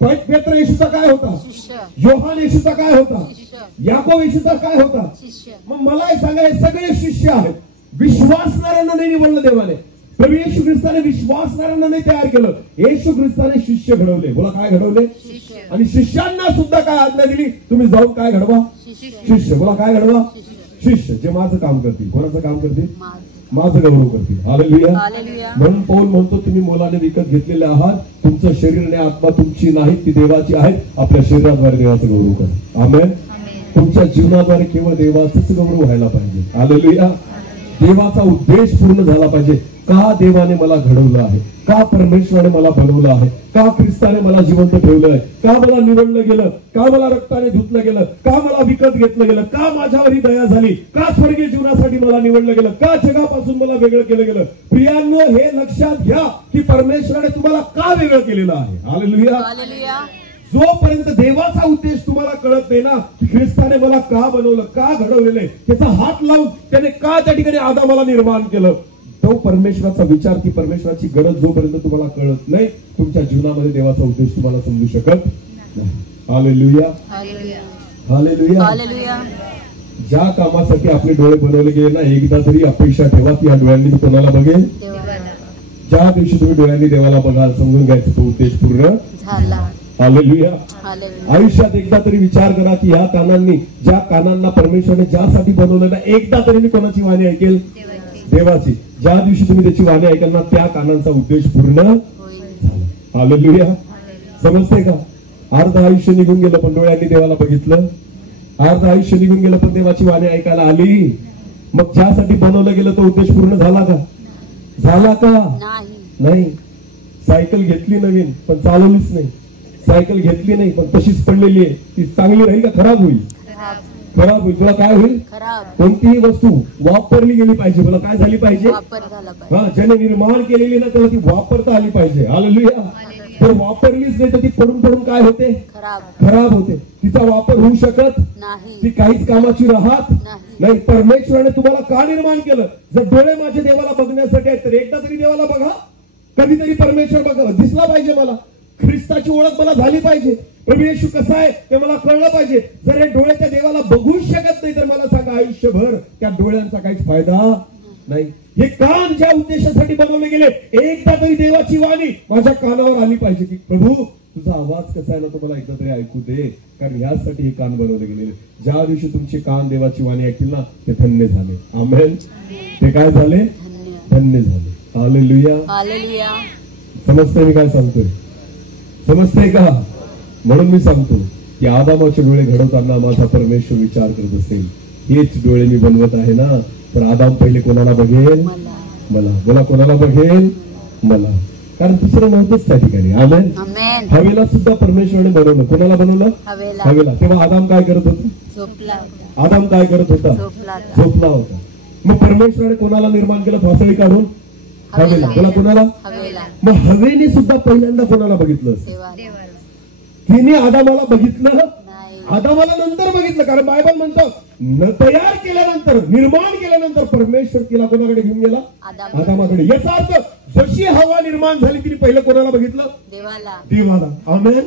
पेत्र येशूचा काय होता? योहान येशूचा काय होता? याकोब येशूचा काय होता? मग मला हे सांगा, हे सगळे शिष्य आहेत. विश्वासणाऱ्यांना नाही निवडलं देवाने. प्रभू येशू ख्रिस्ताने विश्वासणाऱ्यांना नाही तयार केलं. येशू ख्रिस्ताने शिष्य घडवले. बोला, काय घडवले? आणि शिष्यांना सुद्धा काय आज्ञा दिली? तुम्ही जाऊन काय घडवा? शिष्य. बोला, काय घडवा? शिष्य. जे माझं काम करतील. कोणाचं काम करतील? माझं गौरव करतील. हालेलुया. म्हणून पौल म्हणतो तुम्ही मोलाने विकत घेतलेले आहात. तुमचं शरीर आणि आत्मा तुमची नाही, ती देवाची आहेत. आपल्या शरीराद्वारे देवाचं गौरव करा. आमेन. तुमच्या जीवनाद्वारे केवळ देवाचंच गौरव व्हायला पाहिजे. हालेलुया. देवाचा उद्देश पूर्ण झाला पाहिजे. का देवाने मला घडवलं आहे? का परमेश्वराने मला बनवलं आहे? का ख्रिस्ताने मला जिवंत ठेवलं आहे? का मला निवडलं गेलं? का मला रक्ताने धुतलं गेलं? का मला विकत घेतलं गेलं? का माझ्यावर ही दया झाली? का स्वर्गीय जीवनासाठी मला निवडलं गेलं? का जगापासून मला वेगळं केलं गेलं? प्रियांनो, हे लक्षात घ्या की परमेश्वराने तुम्हाला का वेगळं केलेलं आहे. हालेलुया. जोपर्यंत देवाचा उद्देश तुम्हाला कळत नाही ना की ख्रिस्ताने मला का बनवलं, का घडवलेलं, त्याचा हात लावून त्याने का त्या ठिकाणी आदामाला निर्माण केलं, तो परमेश्वराचा विचार की परमेश्वराची गरज जोपर्यंत तुम्हाला कळत नाही, तुमच्या जीवनामध्ये देवाचा उद्देश तुम्हाला समजू शकत नाही. हालेलुया. हालेलुया. ज्या कामासाठी आपले डोळे बनवले गेले ना, एकदा तरी अपेक्षा ठेवा की या डोळ्यांनी कोणाला बघेल? ज्या दिवशी तुम्ही डोळ्यांनी देवाला बघाल, समजून घ्यायचं तो उद्देश पूर्ण झाला. हालेलुया. आयुष्यात एकदा तरी विचार करा की ह्या कानांनी, ज्या कानांना परमेश्वराने ज्यासाठी बनवलं ना, एकदा तरी मी कोणाची वाणी ऐकेल? देवाची. ज्या दिवशी तुम्ही त्याची वाणी ऐकाल ना, त्या कानांचा उद्देश पूर्ण झाला. हालेलुया. समजते का? अर्ध आयुष्य निघून गेलं पण डोळ्यांनी देवाला बघितलं. अर्ध आयुष्य निघून गेलं पण देवाची वाणी ऐकायला आली. मग ज्यासाठी बनवलं गेलं तो उद्देश पूर्ण झाला का? झाला का? नाही. सायकल घेतली नवीन पण चालवलीच नाही. सायकल घेतली नाही पण तशीच पडलेली आहे. ती चांगली राहील का खराब होईल? खराब होईल. तुला काय होईल? कोणतीही वस्तू वापरली गेली पाहिजे. मला काय झाली पाहिजे? हा, ज्याने निर्माण केलेली ना त्याला ती वापरता आली पाहिजे. हालेलुया. जर वापरलीच नाही तर ती पडून पडून काय होते? खराब होते. तिचा वापर होऊ शकत नाही. ती काहीच कामाची राहत नाही. परमेश्वराने तुम्हाला का निर्माण केलं? जर डोळे माझे देवाला बघण्यासाठी आहेत तर एकदा तरी देवाला बघा. कधीतरी परमेश्वर बघा. दिसला पाहिजे मला. ख्रिस्ताची ओळख मला झाली पाहिजे. प्रभू येशू कसा आहे ते मला कळलं पाहिजे. जर हे डोळे त्या देवाला बघू शकत नाही तर मला सांगा आयुष्यभर त्या डोळ्यांचा काहीच फायदा नाही. हे कान ज्या उद्देशासाठी बनवले गेले एकदा तरी देवाची वाणी माझ्या कानावर आली पाहिजे की प्रभू तुझा आवाज कसा आहे ना तो मला एकदा तरी ऐकू दे. कारण ह्यासाठी हे कान बनवले गेलेले. ज्या दिवशी तुमचे कान देवाची वाणी ऐकतील ना ते धन्य झाले. आमेन. ते काय झाले? धन्य झाले. हालेलुया. समजतंय मी काय सांगतोय? समजतंय का? म्हणून मी सांगतो की आदामाचे डोळे घडवताना माझा परमेश्वर विचार करत असेल हेच डोळे मी बनवत आहे ना तर आदाम पहिले कोणाला बघेल? मला. मला कोणाला बघेल? मला. कारण दुसरं नव्हतंच त्या ठिकाणी. आमेन. हवेला सुद्धा परमेश्वराने बनवलं. कोणाला बनवलं? हवेला. तेव्हा आदाम काय करत होता? आदाम काय करत होता? झोपला होता. मग परमेश्वराने कोणाला निर्माण केलं? फासळी काढून हवेला. बोला कोणाला? मग हवेने सुद्धा पहिल्यांदा कोणाला बघितलं? तिने आदामाला बघितलं? आदामाला नंतर बघितलं. कारण बायबल म्हणतं तयार केल्यानंतर निर्माण केल्यानंतर परमेश्वर तिला कोणाकडे घेऊन गेला? आदामाकडे. याचा अर्थ जशी हवा निर्माण झाली तिने पहिलं कोणाला बघितलं? देवाला. आमेन.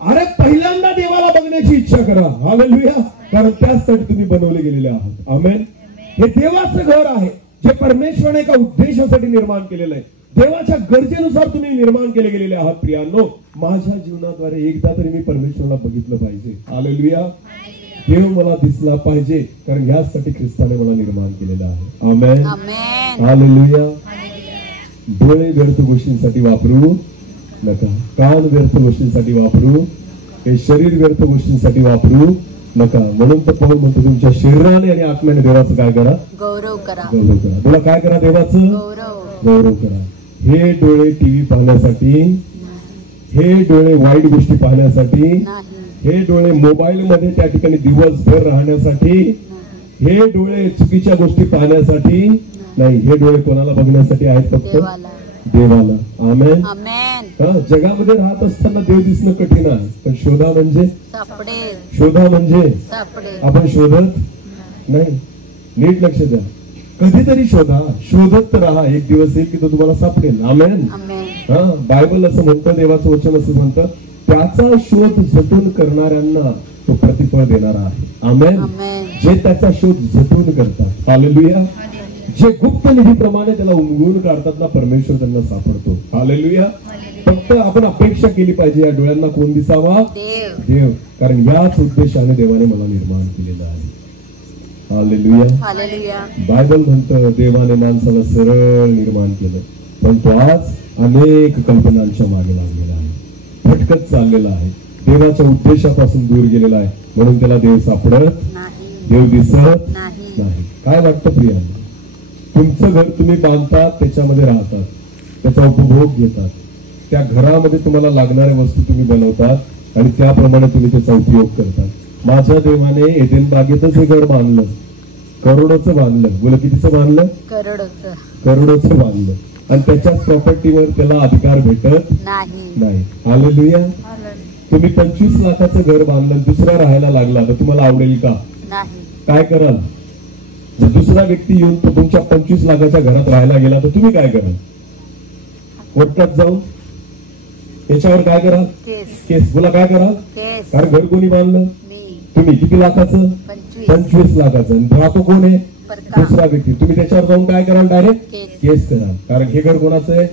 अरे पहिल्यांदा देवाला बघण्याची इच्छा करा. हालेलुया. कारण त्यासाठी तुम्ही बनवले गेलेले आहात. आमेन. हे देवाचं घर आहे जे परमेश्वराने एका उद्देशासाठी निर्माण केलेलं आहे. देवाच्या गरजेनुसार तुम्ही निर्माण केले गेलेले आहात. प्रियांनो माझ्या जीवनाद्वारे एकदा तरी मी परमेश्वराला बघितलं पाहिजे. हालेलुया. देव मला दिसला पाहिजे कारण यासाठी ख्रिस्ताने मला निर्माण केलेलं आहे. आमेन. हालेलुया. डोळे व्यर्थ गोष्टींसाठी वापरू नका. कान व्यर्थ गोष्टींसाठी वापरू. हे शरीर व्यर्थ गोष्टींसाठी वापरू नका. म्हणून तर पाऊल म्हणतो तुमच्या शरीराने आणि आत्म्याने देवाचं काय करा? गौरव करा. बोला काय करा? देवाचं गौरव करा. हे डोळे टीव्ही पाहण्यासाठी, हे डोळे वाईट गोष्टी पाहण्यासाठी, हे डोळे मोबाईल मध्ये त्या ठिकाणी दिवसभर राहण्यासाठी, हे डोळे चुकीच्या गोष्टी पाहण्यासाठी नाही. हे डोळे कोणाला बघण्यासाठी आहेत? फक्त देवाला. आमेन. जगामध्ये राहत असताना देव दिसणं कठीण आहे पण शोधा म्हणजे आपण शोधत नाही. नीट लक्ष द्या. कधीतरी शोधा. शोधत राहा. एक दिवस येईल की तो तुम्हाला सापडेल. आमेन. बायबल असं म्हणतं, देवाचं वचन असं म्हणतं त्याचा शोध झटून करणाऱ्यांना तो प्रतिफळ देणारा आहे. आमेन. जे त्याचा शोध झटून करतात. हालेलुया. जे गुप्त निधीप्रमाणे त्याला उमगून काढतात ना परमेश्वर त्यांना सापडतो. हालेलुया. फक्त आपण अपेक्षा केली पाहिजे या डोळ्यांना कोण दिसावा? देव. कारण याच उद्देशाने देवाने मला निर्माण केलेलं आहे. हालेलुया. बायबल म्हणतं देवाने माणसाला सरळ निर्माण केलं पण तो आज अनेक कल्पनांच्या मागे लागलेला आहे. भटकत चाललेला आहे. देवाच्या उद्देशापासून दूर गेलेला आहे. म्हणून त्याला देव सापडत देव दिसत नाही. काय वाटतं प्रियांनो? तुमचं घर तुम्ही बांधतात, त्याच्यामध्ये राहतात, त्याचा उपभोग घेतात. त्या घरामध्ये तुम्हाला लागणाऱ्या वस्तू तुम्ही बनवतात आणि त्याप्रमाणे तुम्ही त्याचा उपयोग करतात. माझ्या देवाने एदेन बागेतच हे घर बांधलं. करोडोचं बांधलं. बोला कितीचं बांधलं? करोडोचं बांधलं. आणि त्याच्याच प्रॉपर्टीवर त्याला अधिकार भेटत नाही. हालेलुया. तुम्ही 25 लाखाचं घर बांधलं, दुसरा राहायला लागला तर तुम्हाला आवडेल का? काय कराल? जर दुसरा व्यक्ती येऊन तो तुमच्या 25 लाखाच्या घरात राहायला गेला तर तुम्ही काय कराल? कोर्टात जाऊन याच्यावर काय कराल? केस. बोला काय कराल? कारण घर कोणी बांधलं? तुम्ही. किती लाखाचं? 25 लाखाचं. राहतो कोण आहे? दुसरा व्यक्ती. तुम्ही त्याच्यावर जाऊन काय कराल? डायरेक्ट केस कराल. कारण हे घर कोणाचं आहे?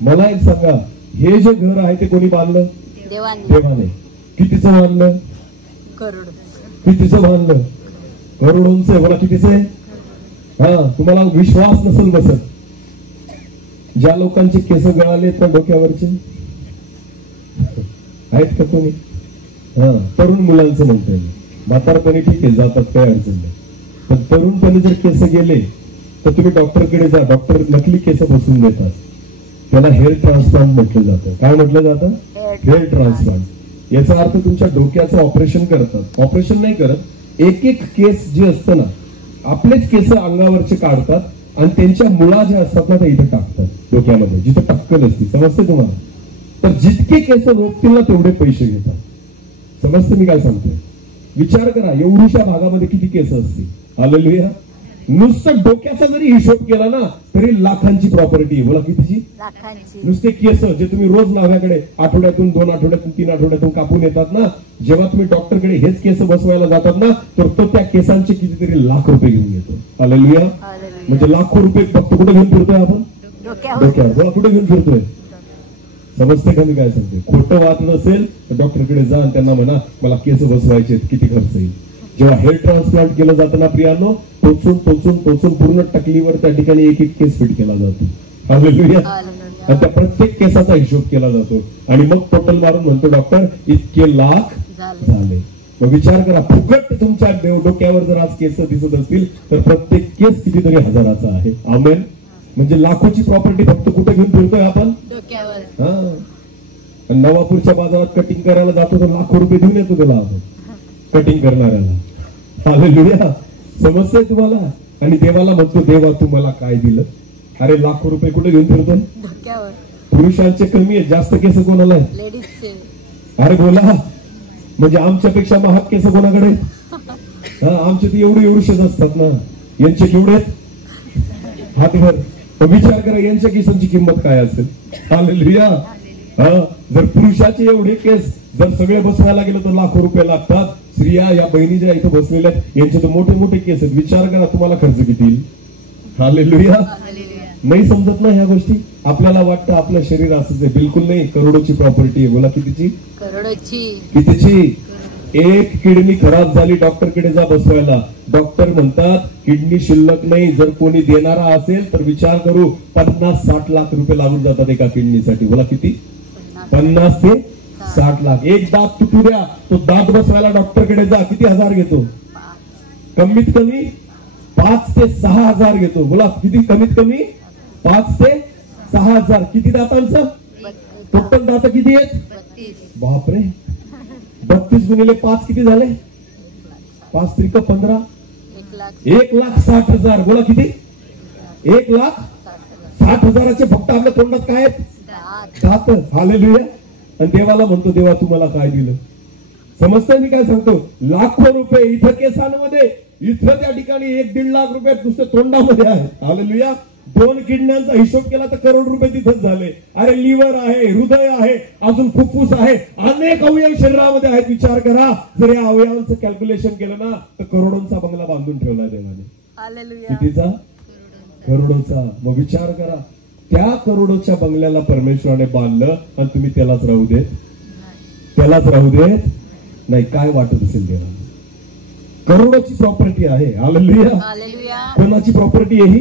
मला एक सांगा, हे जे घर आहे ते कोणी बांधलं? देवाने. कितीचं बांधलं? कितीचं बांधलं? करोडोंचं. बोला कितीचं आहे? तुम्हाला विश्वास नसेल बसत ज्या लोकांचे केस गळाले तर डोक्यावरचे आहेत का कोणी? हा, तरुण मुलांचं म्हणतोय मी. म्हातारपणी ठीक आहे, जातात, काही अडचण नाही. पण तरुणपणी जर केस गेले तर तुम्ही डॉक्टरकडे जा. डॉक्टर नकली केस बसून देतात. त्याला हेअर ट्रान्सप्लांट म्हटलं जातं. काय म्हटलं जातं? Hair transplant. याचा अर्थ तुमच्या डोक्याचं ऑपरेशन करतात. ऑपरेशन नाही करत, एक एक केस जे असतं ना, आपलेच केस अंगावरचे काढतात आणि त्यांच्या मुळा ज्या असतात ना, त्या इथे टाकतात डोक्यामध्ये, जिथे टक्कल असते. समजते तुम्हाला? तर जितके केस रोखतील ना तेवढे पैसे घेतात. समजते मी काय सांगतोय? विचार करा, एवढ्याशा भागामध्ये किती केस असतील. हालेलुया. नुसतं डोक्याचा जरी हिशोब केला ना तरी लाखांची प्रॉपर्टी आहे. बोला कितीची? लाखांची. नुसते केस जे तुम्ही रोज नाव्याकडे आठवड्यातून, 2 आठवड्यातून, 3 आठवड्यातून कापून येतात ना, जेव्हा तुम्ही डॉक्टरकडे हेच केस बसवायला जातात ना, तर तो त्या केसांचे कितीतरी लाख रुपये घेऊन येतो. हालेलुया. म्हणजे लाखो रुपये फक्त कुठे घेऊन फिरतोय आपण? डोक्यावर. बोला कुठे घेऊन फिरतोय? समजते का मी काय सांगते? खोटं वाचलं असेल तर डॉक्टरकडे जा आणि त्यांना म्हणा मला केस बसवायचे, किती खर्च येईल. जेव्हा हेअर ट्रान्सप्लांट केलं जातं ना प्रियांनो, टोचून टोचून टोचून पूर्ण टकलीवर त्या ठिकाणी एक एक केस फिट केला जातो. हालेलुया. आणि त्या प्रत्येक केसाचा हिशोब केला जातो आणि मग टोटल मारून म्हणतो डॉक्टर इतके लाख झाले. मग विचार करा, फुकट तुमच्या डोक्यावर जर आज केस दिसत असतील तर प्रत्येक केस कितीतरी हजाराचा आहे. आमेन. म्हणजे लाखोची प्रॉपर्टी फक्त कुठे घेऊन फिरतोय आपण? डोक्यावर. हा. नवापूरच्या बाजारात कटिंग करायला जातो तर लाखो रुपये देऊन येतो त्याला आपण, कटिंग करणाऱ्याला. हालेलुया. समजतंय तुम्हाला? आणि देवाला म्हणतो देवा तू मला काय दिलं? अरे लाखो रुपये कुठे घेऊन फिरतो? डोक्यावर. पुरुषांचे कमी आहे, जास्त केस कोणाला आहे? लेडीजचे. अरे बोला, म्हणजे आमच्यापेक्षा महाग केस कोणाकडे आहेत? हा, आमचे ते एवढेशेच असतात ना, यांचे केवढे आहेत? हातभर. विचार करा यांच्या केसांची किंमत काय असेल. हालेलुया. जर पुरुषाचे एवढे केस जर सगळे बसवायला गेलो तर लाखो रुपये लागतात. स्त्रिया या बहिणी ज्या इथं बसलेल्या आहेत यांचे तर मोठे मोठे केस आहेत. विचार करा तुम्हाला खर्च किती येईल. हालेलुया. नाही समजत ना ह्या गोष्टी. आपल्याला वाटतं आपलं शरीर असंच आहे, बिलकुल नाही. करोडोची प्रॉपर्टी आहे. बोला कितीची? करोडोची. कितीची? एक किडनी खराब झाली, डॉक्टरकडे जा बसवायला. डॉक्टर म्हणतात किडनी शिल्लक नाही, जर कोणी देणारा असेल तर विचार करू 50-60 लाख रुपये लागून जातात एका किडनीसाठी. बोला किती? 50 ते 60 लाख. एक दात तुटू द्या, तो दात बसवायला डॉक्टरकडे जा, किती हजार घेतो? कमीत कमी 5 ते 6 हजार घेतो. बोला किती? कमीत कमी 5 ते 6 हजार. किती दातांचं? टोटल दात किती आहेत? 32. बापरे. 32 गुणिले 5 किती झाले? 5 त्रिक 15. 1,60,000. बोला किती? 1,60,000 फक्त आपल्या तोंडात काय आहेत? दात. हालेलुया. आणि देवाला म्हणतो देवा तुम्हाला काय दिलं? समजतंय मी काय सांगतो? लाखो रुपये इथं केसांमध्ये, इथं त्या ठिकाणी 1-1.5 लाख रुपये नुसते तोंडामध्ये आहे. हालेलुया. 2 किडण्यांचा हिशोब केला तर करोड रुपये तिथंच झाले. अरे लिव्हर आहे, हृदय आहे, अजून फुफ्फुस आहे, अनेक अवयव शरीरामध्ये आहेत. विचार करा, जर या अवयवांचं कॅल्क्युलेशन केलं ना तर करोडोंचा बंगला बांधून ठेवला देवाने. हालेलुया. कितीचा? करोडोचा. मग विचार करा, त्या करोडोच्या बंगल्याला परमेश्वराने बांधलं आणि तुम्ही त्यालाच राहू देत? त्यालाच राहू देत नाही. काय वाटत असेल देवाला? करोडोची प्रॉपर्टी आहे. हालेलुया. कोणाची प्रॉपर्टी आहे ही?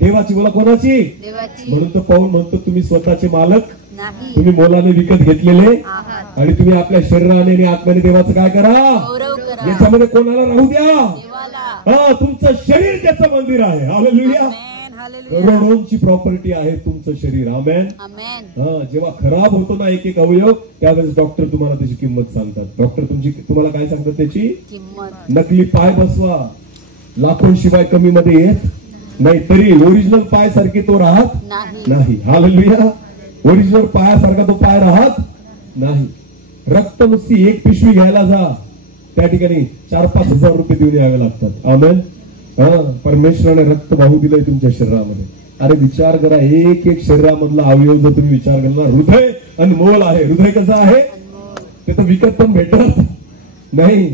देवाची. बोला कोणाची? देवाची. म्हणून तर पाऊल म्हणतो तुम्ही स्वतःचे मालक नाही, तुम्ही मोलाने विकत घेतलेले आणि तुम्ही आपल्या शरीराने आणि आत्म्याने देवाचं काय करा? गौरव करा. याच्यामध्ये कोणाला राहू द्या? देवाला. तुमचं शरीर त्याचं मंदिर आहे. हालेलुया. करोडोंची प्रॉपर्टी आहे तुमचं शरीर. आमेन. आमेन. जेव्हा खराब होतो ना एक एक अवयव त्यावेळेस डॉक्टर तुम्हाला त्याची किंमत सांगतात. डॉक्टर तुम्हाला काय सांगतात? त्याची किंमत. नकली पाय बसवा, लाखोंशिवाय कमी मध्ये येत नाही, तरी ओरिजिनल पाय सारखे तो राहत नाही. हालेलुया. ओरिजिनल पायासारखा तो पाय राहत नाही. रक्त नुसती एक पिशवी घ्यायला जा, त्या ठिकाणी 4-5 हजार रुपये देऊन यावे लागतात. आमेन. परमेश्वराने रक्त वाहू दिलंय तुमच्या शरीरामध्ये. अरे विचार करा, एक एक शरीरामधला अवयव जर तुम्ही विचार करणार, हृदय अनमोल आहे. हृदय कसं आहे? ते तर विकत पण भेटत नाही.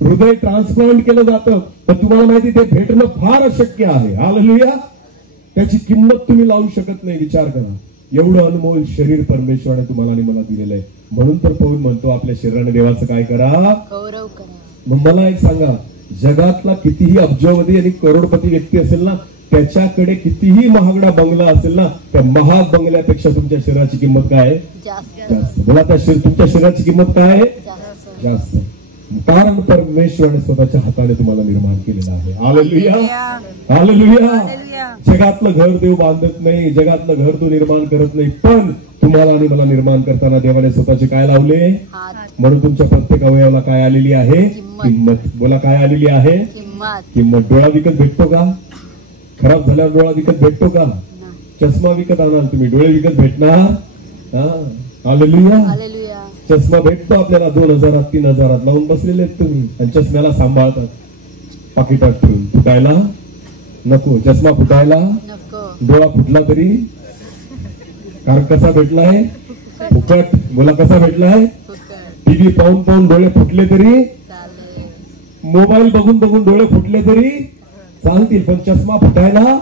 हृदय ट्रान्सप्लांट केलं जातं तर तुम्हाला माहिती ते भेटणं फार अशक्य आहे. हालेलुया. त्याची किंमत तुम्ही लावू शकत नाही. विचार करा, एवढं अनमोल शरीर परमेश्वराने तुम्हाला आणि मला दिलेलं आहे. म्हणून तर पौल म्हणतो आपल्या शरीराने देवाचं काय करा? गौरव करा. मग मला एक सांगा, जगातला कितीही अब्जवधी आणि करोडपती व्यक्ती असेल ना, त्याच्याकडे कितीही महागडा बंगला असेल ना, त्या महाग बंगल्यापेक्षा तुमच्या शरीराची किंमत काय आहे? जास्त. बोला, तुमच्या शरीराची किंमत काय आहे? जास्त. कारण परमेश्वराने स्वतःच्या हाताने तुम्हाला निर्माण केलेलं आहे. Hallelujah, hallelujah. जगातलं घर देव बांधत नाही, जगातलं घर तो निर्माण करत नाही, पण तुम्हाला आणि मला निर्माण करताना देवाने स्वतःचे काय लावले? म्हणून तुमच्या प्रत्येक अवयवाला काय आलेली आहे? किंमत. बोला, काय आलेली आहे? किंमत. डोळा विकत भेटतो का? खराब झाल्यावर डोळा विकत भेटतो का? चष्मा विकत आणाल तुम्ही, डोळे विकत भेटणार? हालेलुया. चष्मा भेटतो आपल्याला 2000 3000 लावून बसलेले आहेत तुम्ही, आणि चष्म्याला सांभाळतात पाकिटात ठेवून. फुटायला नको, चष्मा फुटायला नको. डोळा फुटला तरी कारण कसा भेटलाय? फुकट. बोला, कसा भेटलाय? टीव्ही पाहून पाहून डोळे फुटले तरी, मोबाईल बघून बघून डोळे फुटले तरी चालतील, पण चष्मा फुटायला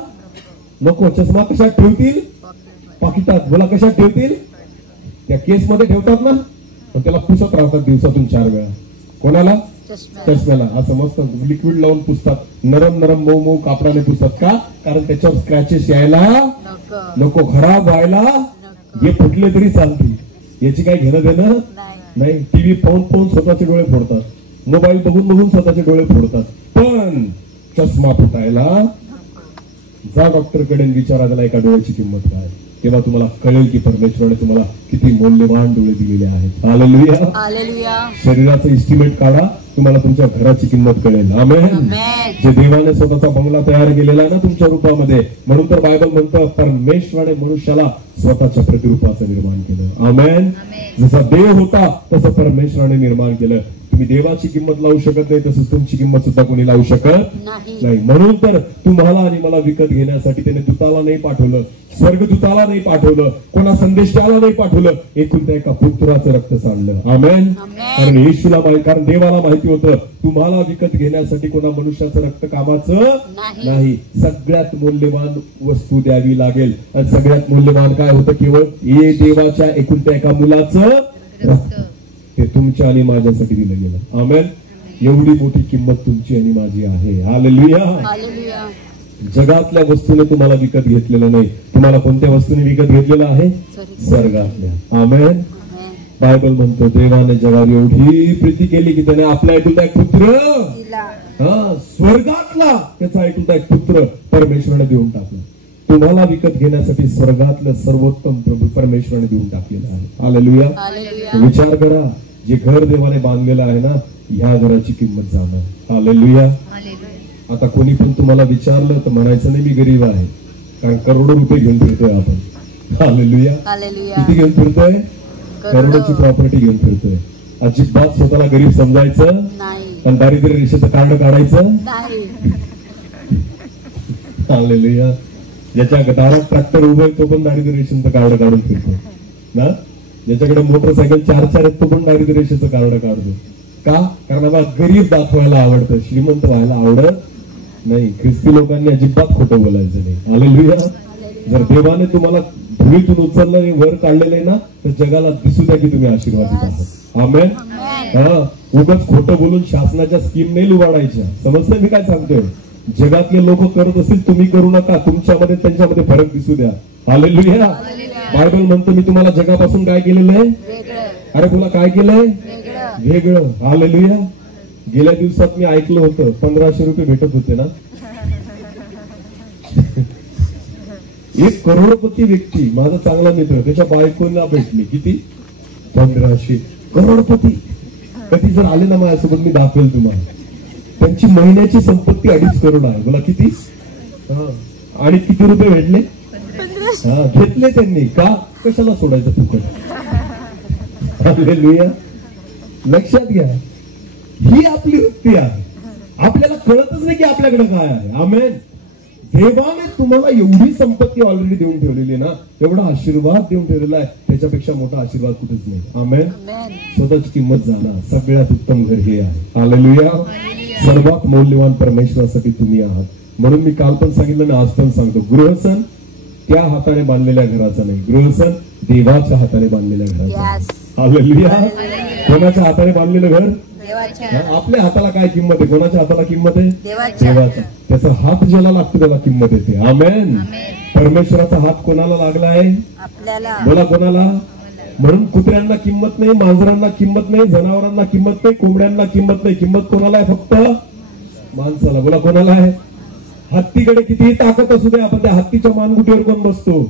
नको. चष्मा कशात ठेवतील? पाकिटात. बोला, कशात ठेवतील? त्या केस मध्ये ठेवतात ना, पण त्याला पुसत राहतात दिवसातून 4 वेळा. कोणाला? चष्म्याला. असं मस्त लिक्विड लावून पुसतात, नरम नरम मऊ मऊ कापडाने पुसतात. का? कारण त्याच्यावर स्क्रॅचेस यायला नको, खराब व्हायला. हे फुटले तरी चालतील, याची काही घेणं देणं नाही. टीव्ही पाहून पाहून स्वतःचे डोळे फोडतात, मोबाईल बघून बघून स्वतःचे डोळे फोडतात, पण चष्मा फुटायला जा डॉक्टरकडे विचारा त्याला एका डोळ्याची किंमत काय. तेव्हा तुम्हाला कळेल की परमेश्वराने तुम्हाला किती मौल्यवान डोळे दिलेले आहेत. Hallelujah, hallelujah. शरीराचं इस्टिमेट काढा, तुम्हाला तुमच्या घराची किंमत कळेल. आमेन. जे देवाने स्वतःचा बंगला तयार केलेला आहे ना तुमच्या रूपामध्ये, म्हणून तर बायबल म्हणतं परमेश्वराने मनुष्याला स्वतःच्या प्रतिरूपाचं निर्माण केलं. आमेन. जसा देव होता तसं परमेश्वराने निर्माण केलं. तुम्ही देवाची किंमत लावू शकत नाही, तसंच तुमची किंमत सुद्धा कोणी लावू शकत नाही. म्हणून तर तुम्हाला आणि मला विकत घेण्यासाठी त्याने दूताला नाही पाठवलं, स्वर्गदूताला नाही पाठवलं, कोणा संदेशाला नाही पाठवलं, एकुलत्या एका पुत्राचं रक्त सांडलं. आमेन. कारण येशूला कारण देवाला माहिती होतं तुम्हाला विकत घेण्यासाठी कोणा मनुष्याचं रक्त कामाचं नाही. सगळ्यात मौल्यवान वस्तू द्यावी लागेल, आणि सगळ्यात मौल्यवान काय होतं? केवळ हे देवाच्या एकुलत्या एका मुलाचं रक्त. ते तुमच्या आणि माझ्यासाठी दिलं गेलं. आमेन. एवढी मोठी किंमत तुमची आणि माझी आहे. Hallelujah, hallelujah. जगातल्या वस्तूने तुम्हाला विकत घेतलेलं नाही. तुम्हाला कोणत्या वस्तूने विकत घेतलेलं आहे? स्वर्गातल्या. आमेन. बायबल म्हणतो देवाने जगावर एवढी प्रीती केली की त्याने आपला एकुलता एक पुत्र, स्वर्गातला त्याचा एकुलता एक पुत्र परमेश्वराने देऊन टाकला. तुम्हाला विकत घेण्यासाठी स्वर्गातलं सर्वोत्तम प्रभू परमेश्वराने देऊन टाकलेलं आहे. हालेलुया. विचार करा, जे घर देवाने बांधलेलं आहे ना, ह्या घराची किंमत जाणार. हालेलुया. आता कोणी पण तुम्हाला विचारलं तर म्हणायचं नाही मी गरीब आहे, कारण करोडो रुपये घेऊन फिरतोय आपण. हालेलुया. किती घेऊन फिरतोय? करोडोची प्रॉपर्टी घेऊन फिरतोय. अजिबात स्वतःला गरीब समजायचं पण दारिद्र्य रेषेचं कार्ड काढायचं. हालेलुया. ज्याच्या दारात ट्रॅक्टर उभं तो पण दारिद्र्य रेषेचं कार्ड काढून फिरतो ना. ज्याच्याकडे मोटरसायकल 4 आहेत तो पण दारिद्र्य रेषेचं कार्ड काढतो. का? कारण आम्हाला गरीब दाखवायला आवडतं, श्रीमंत व्हायला आवडत नाही. ख्रिस्ती लोकांनी अजिबात खोटं बोलायचं नाही. हालेलुया. जर देवाने तुम्हाला धुळीतून उचललं आणि वर काढलेलं आहे ना, तर जगाला दिसू द्या की तुम्ही आशीर्वादित आहात. आमेन. उगाच खोटं बोलून शासनाच्या स्कीम नाही लुबाडायच्या. समजतंय मी काय सांगतोय? जगातले लोक करत असतील, तुम्ही करू नका. तुमच्यामध्ये त्यांच्यामध्ये फरक दिसू द्या. हालेलुया. बायबल म्हणतो मी तुम्हाला जगापासून काय केलेलं आहे? अरे बोला, काय केलंय? वेगळं. हालेलुया. गेल्या दिवसात मी ऐकलं होतं 1500 रुपये भेटत होते ना. एक करोडपती व्यक्ती, माझा चांगला मित्र, त्याच्या बायकोला भेटली. किती? 1500. करोडपती. कधी जर आले ना माझ्यासोबत मी दाखवेल तुम्हाला. त्यांची महिन्याची संपत्ती 2.5 करोड आहे. बोला किती? आणि किती रुपये भेटले? घेतले त्यांनी. का? कशाला सोडायचं फुकट? हालेलुया. लक्षात घ्या, ही आपली वृत्ती आहे. आपल्याला कळतच नाही की आपल्याकडे काय आहे. आमेन. देवाने तुम्हाला एवढी संपत्ती ऑलरेडी देऊन ठेवलेली ना, एवढा आशीर्वाद देऊन ठेवलेला आहे, त्याच्यापेक्षा मोठा आशीर्वाद कुठेच नाही. आमेन. स्वतःची किंमत जाणा. सगळ्यात उत्तम घर हे आहे. हालेलुया. सर्वात मौल्यवान परमेश्वरासाठी तुम्ही आहात. म्हणून मी काल पण सांगितलं ना, आज पण सांगतो, गृहसन त्या हाताने बांधलेल्या घराचा नाही, गृहसन देवाच्या हाताने बांधलेल्या घराचा. हालेलुया. कोणाच्या हाताने बांधलेलं घर? देवाच्या. आपल्या हाताला काय किंमत आहे? कोणाच्या हाताला किंमत आहे? देवाच्या. देवाच्या. त्याचा हात ज्याला लागतो त्याला किंमत येते. आमेन. परमेश्वराचा हात कोणाला लागलाय? आपल्याला. बोला कोणाला? म्हणून कुत्र्यांना किंमत नाही, मांजरांना किंमत नाही, जनावरांना किंमत नाही, कोंबड्यांना किंमत नाही. किंमत कोणाला आहे? फक्त माणसाला. बोला कोणाला आहे? हत्तीकडे कितीही ताकद असू द्या, आपण त्या हत्तीच्या मानगुटीवर कोण बसतो?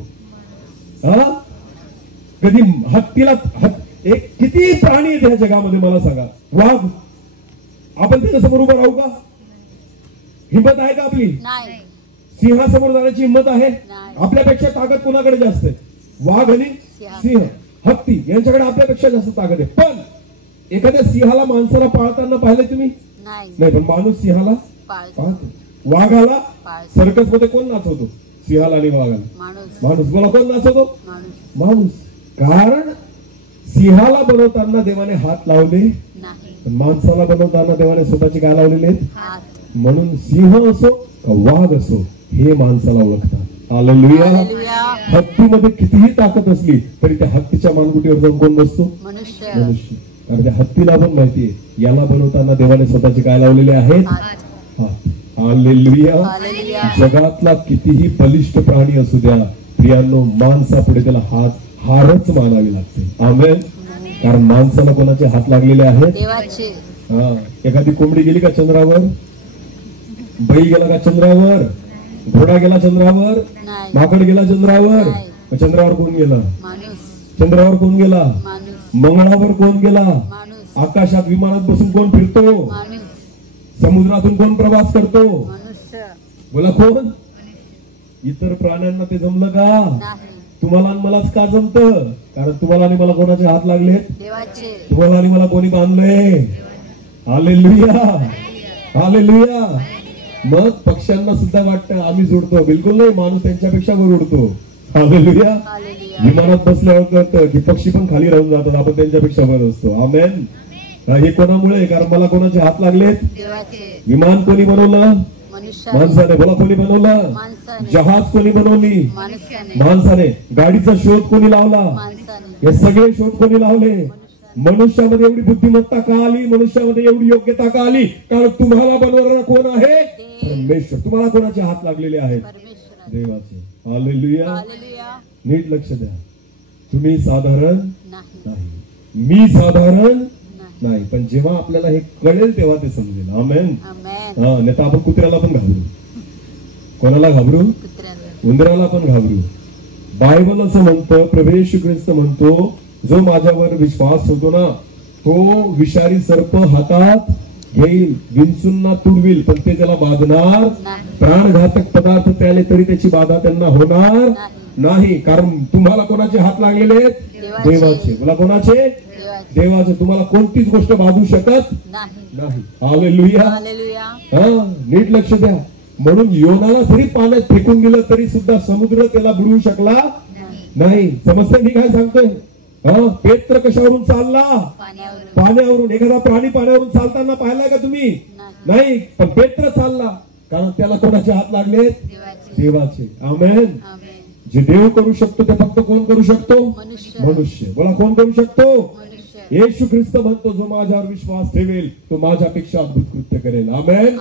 हा? कधी हत्तीला एक किती प्राणी आहेत ह्या जगामध्ये मला सांगा. वाघ, आपण त्याच्या समोर उभं राहू का? हिंमत आहे का आपली? नाही. सिंहासमोर जाण्याची हिंमत आहे? नाही. आपल्यापेक्षा ताकद कोणाकडे जास्त आहे? वाघ आणि सिंह, हत्ती यांच्याकडे आपल्यापेक्षा जास्त ताकद आहे. पण एखाद्या सिंहाला माणसाला पाळताना पाहिले तुम्ही? नाही. पण माणूस सिंहाला पाळतो. वाघाला सर्कस मध्ये कोण नाचवतो? सिंहाला आणि वाघाला माणूस. बोला कोण नाचवतो? माणूस. कारण सिंहाला बनवताना देवाने हात लावले, पण माणसाला बनवताना देवाने स्वतःचे काय लावलेले आहेत? म्हणून सिंह असो का वाघ असो हे माणसाला ओळखतात. हालेलुया. हत्तीमध्ये कितीही ताकद असली तरी त्या हत्तीच्या मानगुटीवर जाऊन कोण बसतो? मनुष्य. कारण त्या हत्तीला पण माहितीये याला बनवताना देवाने स्वतःचे काय लावलेले आहेत? हात. हालेलुया. जगातला कितीही बलिष्ठ प्राणी असू द्या प्रियांनो, माणसापुढे त्याला हारच मानावी लागते. आमेन. कारण माणसाला कोणाचे हात लागलेले आहेत? देवाचे. हा. एखादी कोंबडी गेली का चंद्रावर? बैल गेला का चंद्रावर? घोडा गेला चंद्रावर? माकड गेला चंद्रावर? चंद्रावर कोण गेला? चंद्रावर कोण गेला? मंगळावर कोण गेला? आकाशात विमानात बसून कोण फिरतो? समुद्रातून कोण प्रवास करतो? बोला कोण? इतर प्राण्यांना ते जमलं का? तुम्हाला आणि मलाच का जमतं? कारण तुम्हाला आणि मला कोणाचे हात लागले? तुम्हाला आणि मला कोणी बांधलंय? हालेलुया. हालेलुया. मग पक्ष्यांना सुद्धा वाटतं आम्ही जोडतो. बिलकुल नाही. माणूस त्यांच्यापेक्षा वर उडतो. हालेलुया. विमानात बसल्यावर कळतं की पक्षी पण खाली राहून जातात, आपण त्यांच्यापेक्षा वर असतो. आमेन. हे कोणामुळे? कारण मला कोणाचे हात लागलेत? विमान कोणी बनवलं? माणसाने. बोला कोणी बनवलं? जहाज कोणी बनवली? माणसाने. गाडीचा शोध कोणी लावला? हे सगळे शोध कोणी लावले? मनुष्यामध्ये एवढी बुद्धिमत्ता का आली? मनुष्यामध्ये एवढी योग्यता का आली? कारण तुम्हाला बनवणारा कोण आहे? परमेश्वर. तुम्हाला कोणाचे हात लागलेले आहेत? देवाचे. हालेलुया. नीट लक्ष द्या. तुम्ही साधारण नाही, मी साधारण नाही. पण जेव्हा आपल्याला हे कळेल तेव्हा ते समजेल. आमेन. हा. नाही तर आपण कुत्र्याला पण घाबरू. कोणाला घाबरू? उंदराला पण घाबरू. बायबल असं म्हणतं, प्रभू येशू ख्रिस्त म्हणतो, जो माझ्यावर विश्वास ठेवतो ना तो विषारी सर्प हातात घेईल, विंचूंना तुडविल, पण ते त्याला बाधणार. प्राणघातक पदार्थ त्याने तरी त्याची बाधा त्यांना होणार नाही. कारण तुम्हाला कोणाचे हात लागलेले आहेत? देवाचे. मला कोणाचे? देवाचे. तुम्हाला कोणतीच गोष्ट बाधू शकत नाही. हालेलुया. हा. नीट लक्ष द्या. म्हणून योनाला जरी पाण्यात फेकून दिलं तरी सुद्धा समुद्र त्याला बुडवू शकला नाही. समजतंय मी काय सांगतोय? पेत्र कशावरून चालला? पाण्यावरून. एखादा प्राणी पाण्यावरून चालताना पाहिलाय का तुम्ही? नाही. पण पेत्र चालला कारण त्याला कोणाचे हात लागले? देवाचे. आमेन. जे देव करू शकतो ते फक्त कोण करू शकतो? मनुष्य. बोला कोण करू शकतो? येशू ख्रिस्त म्हणतो, जो माझ्यावर विश्वास ठेवेल तो माझ्यापेक्षा अद्भुत कृत्य करेल. आमेन.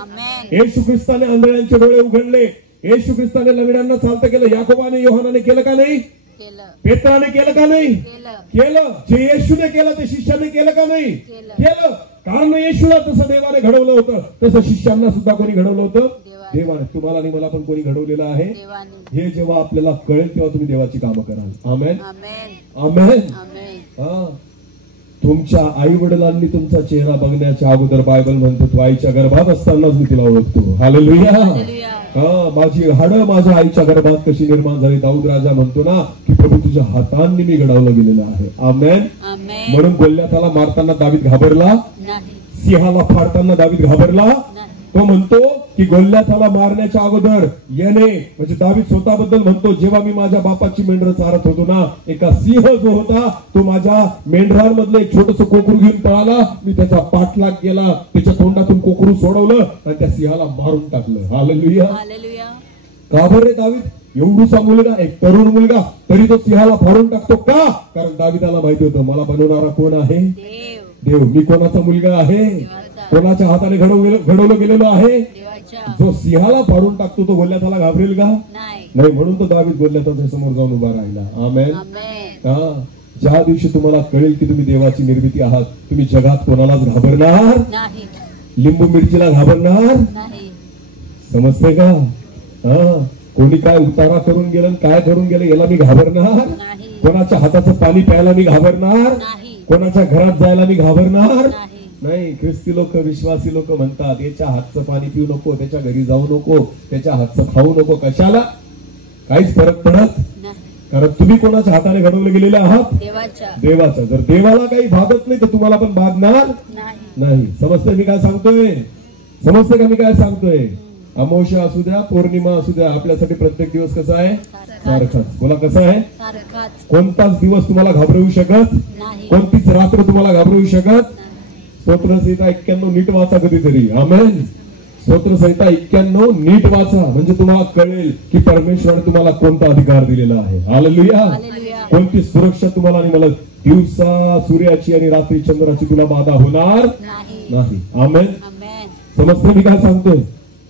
येशू ख्रिस्ताने आंधळ्यांचे डोळे उघडले. येशू ख्रिस्ताने लंगड्यांना चालतं केलं. याकोबाने योहानाने केलं का नाही? पेत्राने केलं का नाही? केलं. जे येशूने केलं ते शिष्याने केलं का नाही? केलं. कारण येशूला जसं देवाने घडवलं होतं तसं शिष्यांना सुद्धा कोणी घडवलं होतं? देवाने. तुम्हाला आणि मला पण कोणी घडवलेलं आहे? हे जेव्हा आपल्याला कळेल तेव्हा तुम्ही देवाची कामं कराल. आमेन. आमेन. हा. तुमच्या आई वडिलांनी तुमचा चेहरा बघण्याच्या अगोदर बायबल म्हणतो तू आईच्या गर्भात असतानाच मी तिला ओळखतो. हालेलुया. हा. माझी हाडं माझ्या आईच्या गर्भात कशी निर्माण झाली? दाऊद राजा म्हणतो ना की प्रभू तुझ्या हातांनी मी घडवलं गेलेलं आहे. आमेन. म्हणून गोल्याथाला मारताना दावीद घाबरला? सिंहाला फाडताना दावीद घाबरला? तो म्हणतो की गोल्याथाला मारण्याच्या अगोदर याने, म्हणजे दावीद स्वतःबद्दल म्हणतो, जेव्हा मी माझ्या बापाची मेंढरं चारत होतो ना, एका सिंह जो होता तो माझ्या मेंढरांमधलं एक छोटस कोकरू घेऊन पळाला. मी त्याचा पाठलाग केला, त्याच्या तोंडातून कोकरू सोडवलं आणि त्या सिंहाला मारून टाकलं. हालेलुया. का बरे दावीद एवढूसा मुलगा, एक तरुण मुलगा, तरी तो सिंहाला फाडून टाकतो का? कारण दाविदाला माहिती होतं मला बनवणारा कोण आहे? देव. मी कोणाचा मुलगा आहे? कोणाच्या हाताने घडवलं गेलेलो आहे? देवाच्या. जो सिंहाला फाडून टाकतो तो गोल्याताला घाबरेल का? नाही. नाही. म्हणून तो दावीद गोल्याताच्या समोर जाऊन उभा राहिला. आमेन. आमेन. हा. ज्या दिवशी तुम्हाला कळेल की तुम्ही देवाची निर्मिती आहात, तुम्ही जगात कोणालाच घाबरणार नाही. लिंबू मिरचीला घाबरणार नाही. समजते का? हा. कोणी काय उतारा करून गेलं, काय करून गेलं याला मी घाबरणार नाही. कोणाच्या हाताचं पाणी प्यायला मी घाबरणार नाही. कोणाच्या घरात जायला मी घाबरणार नाही. नाही. ख्रिस्ती लोक, विश्वासी लोक म्हणतात याच्या हातचं पाणी पिऊ नको, त्याच्या घरी जाऊ नको, त्याच्या हातचं खाऊ नको. कशाला? काहीच फरक पडत नाही. कारण तुम्ही कोणाच्या हाताने घडवले गेलेले आहात? देवाच्या. देवाचा. जर देवाला काही भागत नाही तर तुम्हाला पण भागणार नाही. नाही. समजते मी काय सांगतोय? समजते का मी काय सांगतोय? अमावस्या असू द्या, पौर्णिमा असू द्या, आपल्यासाठी प्रत्येक दिवस कसा आहे? सारखाच. बोला कसा आहे? सारखाच. कोणताच दिवस तुम्हाला घाबरवू शकत नाही. कोणतीच रात्र तुम्हाला घाबरवू शकत. स्तोत्रसंहिता 91 नीट वाचा कधीतरी. आमेन. स्तोत्रसंहिता 91 नीट वाचा, म्हणजे तुम्हाला कळेल की परमेश्वराने तुम्हाला कोणता अधिकार दिलेला आहे. हालेलुया. हालेलुया. कोणती सुरक्षा तुम्हाला आणि मला. दिवसा सूर्याची आणि रात्री चंद्राची तुला बाधा होणार नाही. नाही. आमेन. आमेन. समजते मी काय सांगतोय?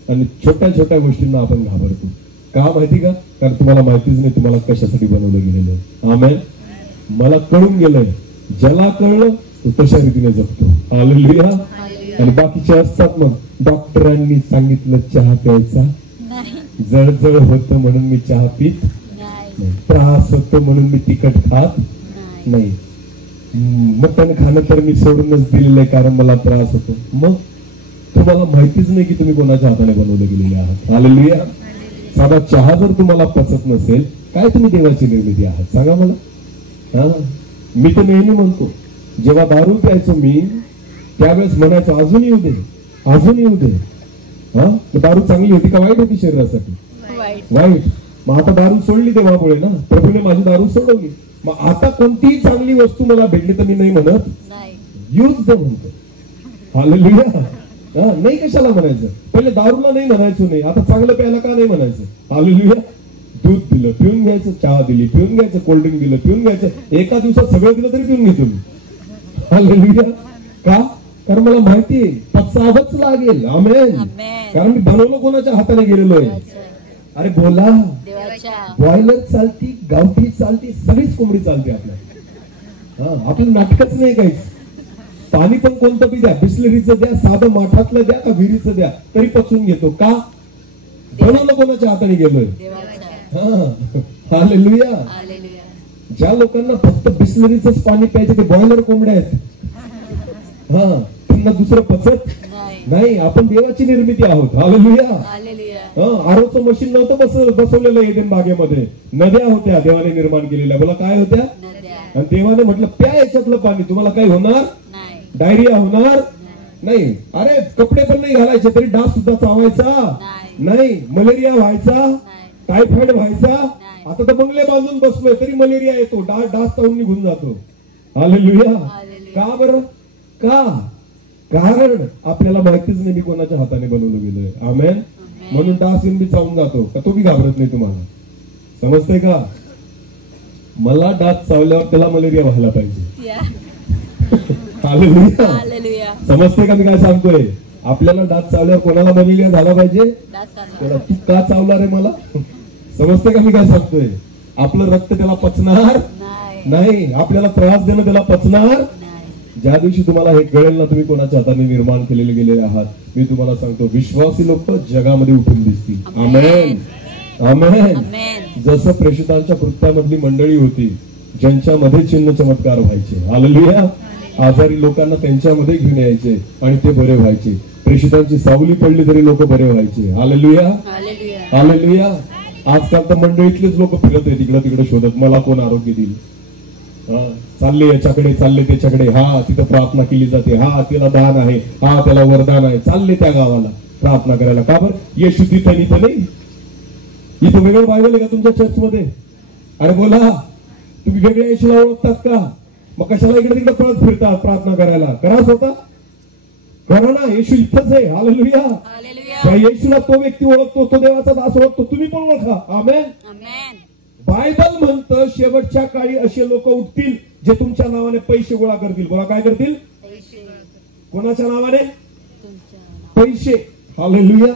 आणि छोट्या छोट्या गोष्टींना आपण घाबरतो. का माहिती का? कारण तुम्हाला माहितीच नाही तुम्हाला कशासाठी बनवलं गेलेलं आहे. आमेन. मला कळून गेलंय. ज्याला कळलं तो तशा रीतीने जगतो. हालेलुया. आणि बाकीचे असतात मग डॉक्टरांनी सांगितलं चहा प्यायचा, नाही. जळजळ होतं म्हणून मी चहा पित नाही. त्रास होतो म्हणून मी तिखट खात नाही. मटण खाणं तर मी सोडूनच दिलेलं आहे कारण मला त्रास होतो. मग तुम्हाला माहितीच नाही की तुम्ही कोणाच्या हाताने बनवले गेलेले आहात. हालेलुया. साधा चहा जर तुम्हाला पचत नसेल, काय तुम्ही देवाची निर्मिती आहात सांगा मला? हा. मी तर नेहमी म्हणतो, जेव्हा दारू प्यायचो मी त्यावेळेस म्हणायचं अजून येऊ दे, अजून येऊ दे. हा. दारू चांगली होती का वाईट होती शरीरासाठी? वाईट. वाईट. मग आता दारू सोडली देवामुळे ना, प्रभूने माझी दारू सोडवली. मग आता कोणतीही चांगली वस्तू मला भेटली तर मी नाही म्हणत, नाही. यूज द म्हणतो. हालेलुया. नाही कशाला म्हणायचं? पहिले दारूला नाही म्हणायचो नाही, आता चांगलं प्यायला का नाही म्हणायचं? हालेलुया. दूध दिलं पिऊन घ्यायचं, चहा दिली पिऊन घ्यायचं, कोल्ड्रिंक दिलं पिऊन घ्यायचं. एका दिवसात सगळं दिलं तरी पिऊन घेतो मी. हालेलुया. का? कारण मला माहितीये पचावंच लागेल. आमेन. कारण मी बनवलं कोणाच्या हाताने गेलेलो आहे. अरे बोला. देवाच्या. बॉयलर चालती, गावठी चालती, सगळीच कोंबडी चालते आपल्या. हा. आपलं नाटकच नाही काहीच. पाणी पण कोणतं बी द्या, बिस्लरीचं द्या, साधं माठातलं द्या का विहिरीचं द्या, तरी पचवून घेतो. का? बनवलं कोणाच्या हाताने गेलोय? देवाच्या. हा. हालेलुया. हालेलुया. ज्या लोकांना फक्त बिस्लरीचंच पाणी प्यायचं ते बॉयलर कोंबड्या आहेत. हा. त्यांना दुसरं पचत नाही. नाही. आपण देवाची निर्मिती आहोत. हालेलुया. हालेलुया. आरोचं मशीन नव्हतं बसवलेलं एडेन बागेमध्ये. नद्या होत्या देवाने निर्माण केलेल्या. बोला काय होत्या? नद्या. आणि देवाने म्हटलं प्या याच्यातलं पाणी, तुम्हाला काही होणार नाही. डायरिया होणार नाही. अरे कपडे पण नाही घालायचे तरी डास सुद्धा चावायचा नाही. मलेरिया व्हायचा, टायफॉइड व्हायचा. आता तर बंगले बांधून बसलोय तरी मलेरिया येतो, डास चावून निघून जातो. हालेलुया. का बरं? का? कारण आपल्याला माहितीच नाही मी कोणाच्या हाताने बनवलं गेलोय. आमेन. म्हणून डास येऊन बी चावून जातो का? तो बी घाबरत नाही तुम्हाला. समजतंय का? मला डास चावल्यावर त्याला मलेरिया व्हायला पाहिजे. हालेलुया. हालेलुया. समजते का मी काय सांगतोय? आपल्याला डास चावल्यावर कोणाला मलेरिया झाला पाहिजे? त्याला तू का चावला रे मला? समजते का मी काय सांगतोय? आपलं रक्त त्याला पचणार नाही. आपल्याला त्रास देणं त्याला पचणार नाही. ज्या दिवशी तुम्हाला हे कळेल ना तुम्ही कोणाच्या हाताने निर्माण केलेले गेलेले आहात, मी तुम्हाला सांगतो विश्वासी लोक जगामध्ये उठून दिसतील. आमेन. आमेन. जसं प्रेषितांच्या कृत्यामधली मंडळी होती ज्यांच्यामध्ये चिन्ह चमत्कार व्हायचे. हालेलुया. आजारी लोकांना त्यांच्यामध्ये घेऊन यायचे आणि ते बरे व्हायचे. प्रेषितांची सावली पडली तरी लोक बरे व्हायचे. हालेलुया. हालेलुया. आजकाल तर मंडळीतलेच लोक फिरत आहेत इकडं तिकडे शोधत मला कोण आरोग्य देईल. चालले याच्याकडे, चालले त्याच्याकडे. हा तिथं प्रार्थना केली जाते, हा तिला दान आहे, हा त्याला वरदान आहे. चालले त्या गावाला प्रार्थना करायला. का बरं? येशू तिथं इथं नाही. इथं वेगळं बायबल आहे का तुमच्या चर्चमध्ये? अरे बोला. तुम्ही वेगळ्या येशूला ओळखतात का? मग कशाला इकडे तिकडे पळत फिरतात प्रार्थना करायला? करा स्वतः, करा ना. येशू इथंच आहे. हालेलुया. त्या येशूला तो व्यक्ती ओळखतो, तो देवाचा दास ओळखतो. तुम्ही पण ओळखा. आमेन. बायबल म्हणतं शेवटच्या काळी असे लोक उठतील जे तुमच्या नावाने पैसे गोळा करतील. बोला काय करतील? कोणाच्या नावाने? तुमच्या पैसे. हालेलुया.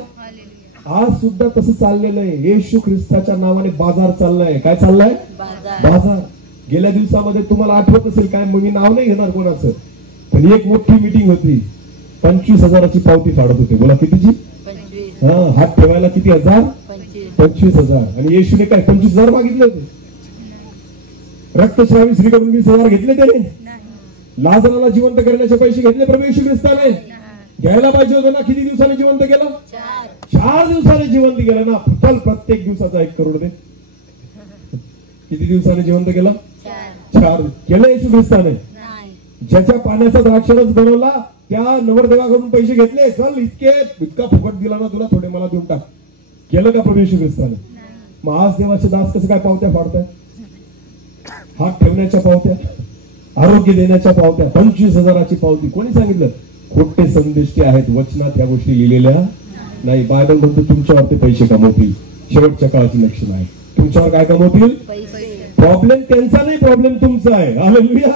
आज सुद्धा तसं चाललेलं आहे. येशू ख्रिस्ताच्या नावाने बाजार चाललाय. काय चाललाय? बाजार. बाजार. गेल्या दिवसामध्ये तुम्हाला आठवत असेल काय, मग मी नाव नाही घेणार कोणाचं, पण एक मोठी मीटिंग होती. 25,000ची पावती फाडत होते. बोला कितीची? 25. हा, हात ठेवायला किती हजार? 25. 25,000. आणि येशूने काय 25,000 मागितले होते? रक्तस्रावी स्त्रीकडून 20,000 घेतले त्याने? लाजराला जिवंत करण्याचे पैसे घेतले प्रभू येशू ख्रिस्ताने? घ्यायला पाहिजे होतं ना. किती दिवसाने जिवंत केलं? 4 दिवसाने जिवंत केलं ना. चल प्रत्येक दिवसाचा 1 करोड दे. किती दिवसाने जिवंत केलं? 4 केलं येशू ख्रिस्ताने. ज्याच्या पाण्याचा द्राक्षरस बनवला त्या नवरदेवाकडून पैसे घेतले. चल इतका फुकट दिला ना तुला, थोडे मला देऊन टाक. केलं का प्रभू येशू ख्रिस्ताने? मग आज देवाचे दास कसं काय पावत्या फाडताय? हात ठेवण्याच्या पावत्या, आरोग्य देण्याच्या पावत्या, 25,000ची पावती. कोणी सांगितलं? खोटे संदेष्टे आहेत. वचनात ह्या गोष्टी लिहिलेल्या नाही. बायबल म्हणतो तुमच्यावर ते पैसे कमवतील. शेवटच्या काळाचं लक्षण आहे. तुमच्यावर काय कमवतील? प्रॉब्लेम त्यांचा नाही, प्रॉब्लेम तुमचा आहे. हालेलुया.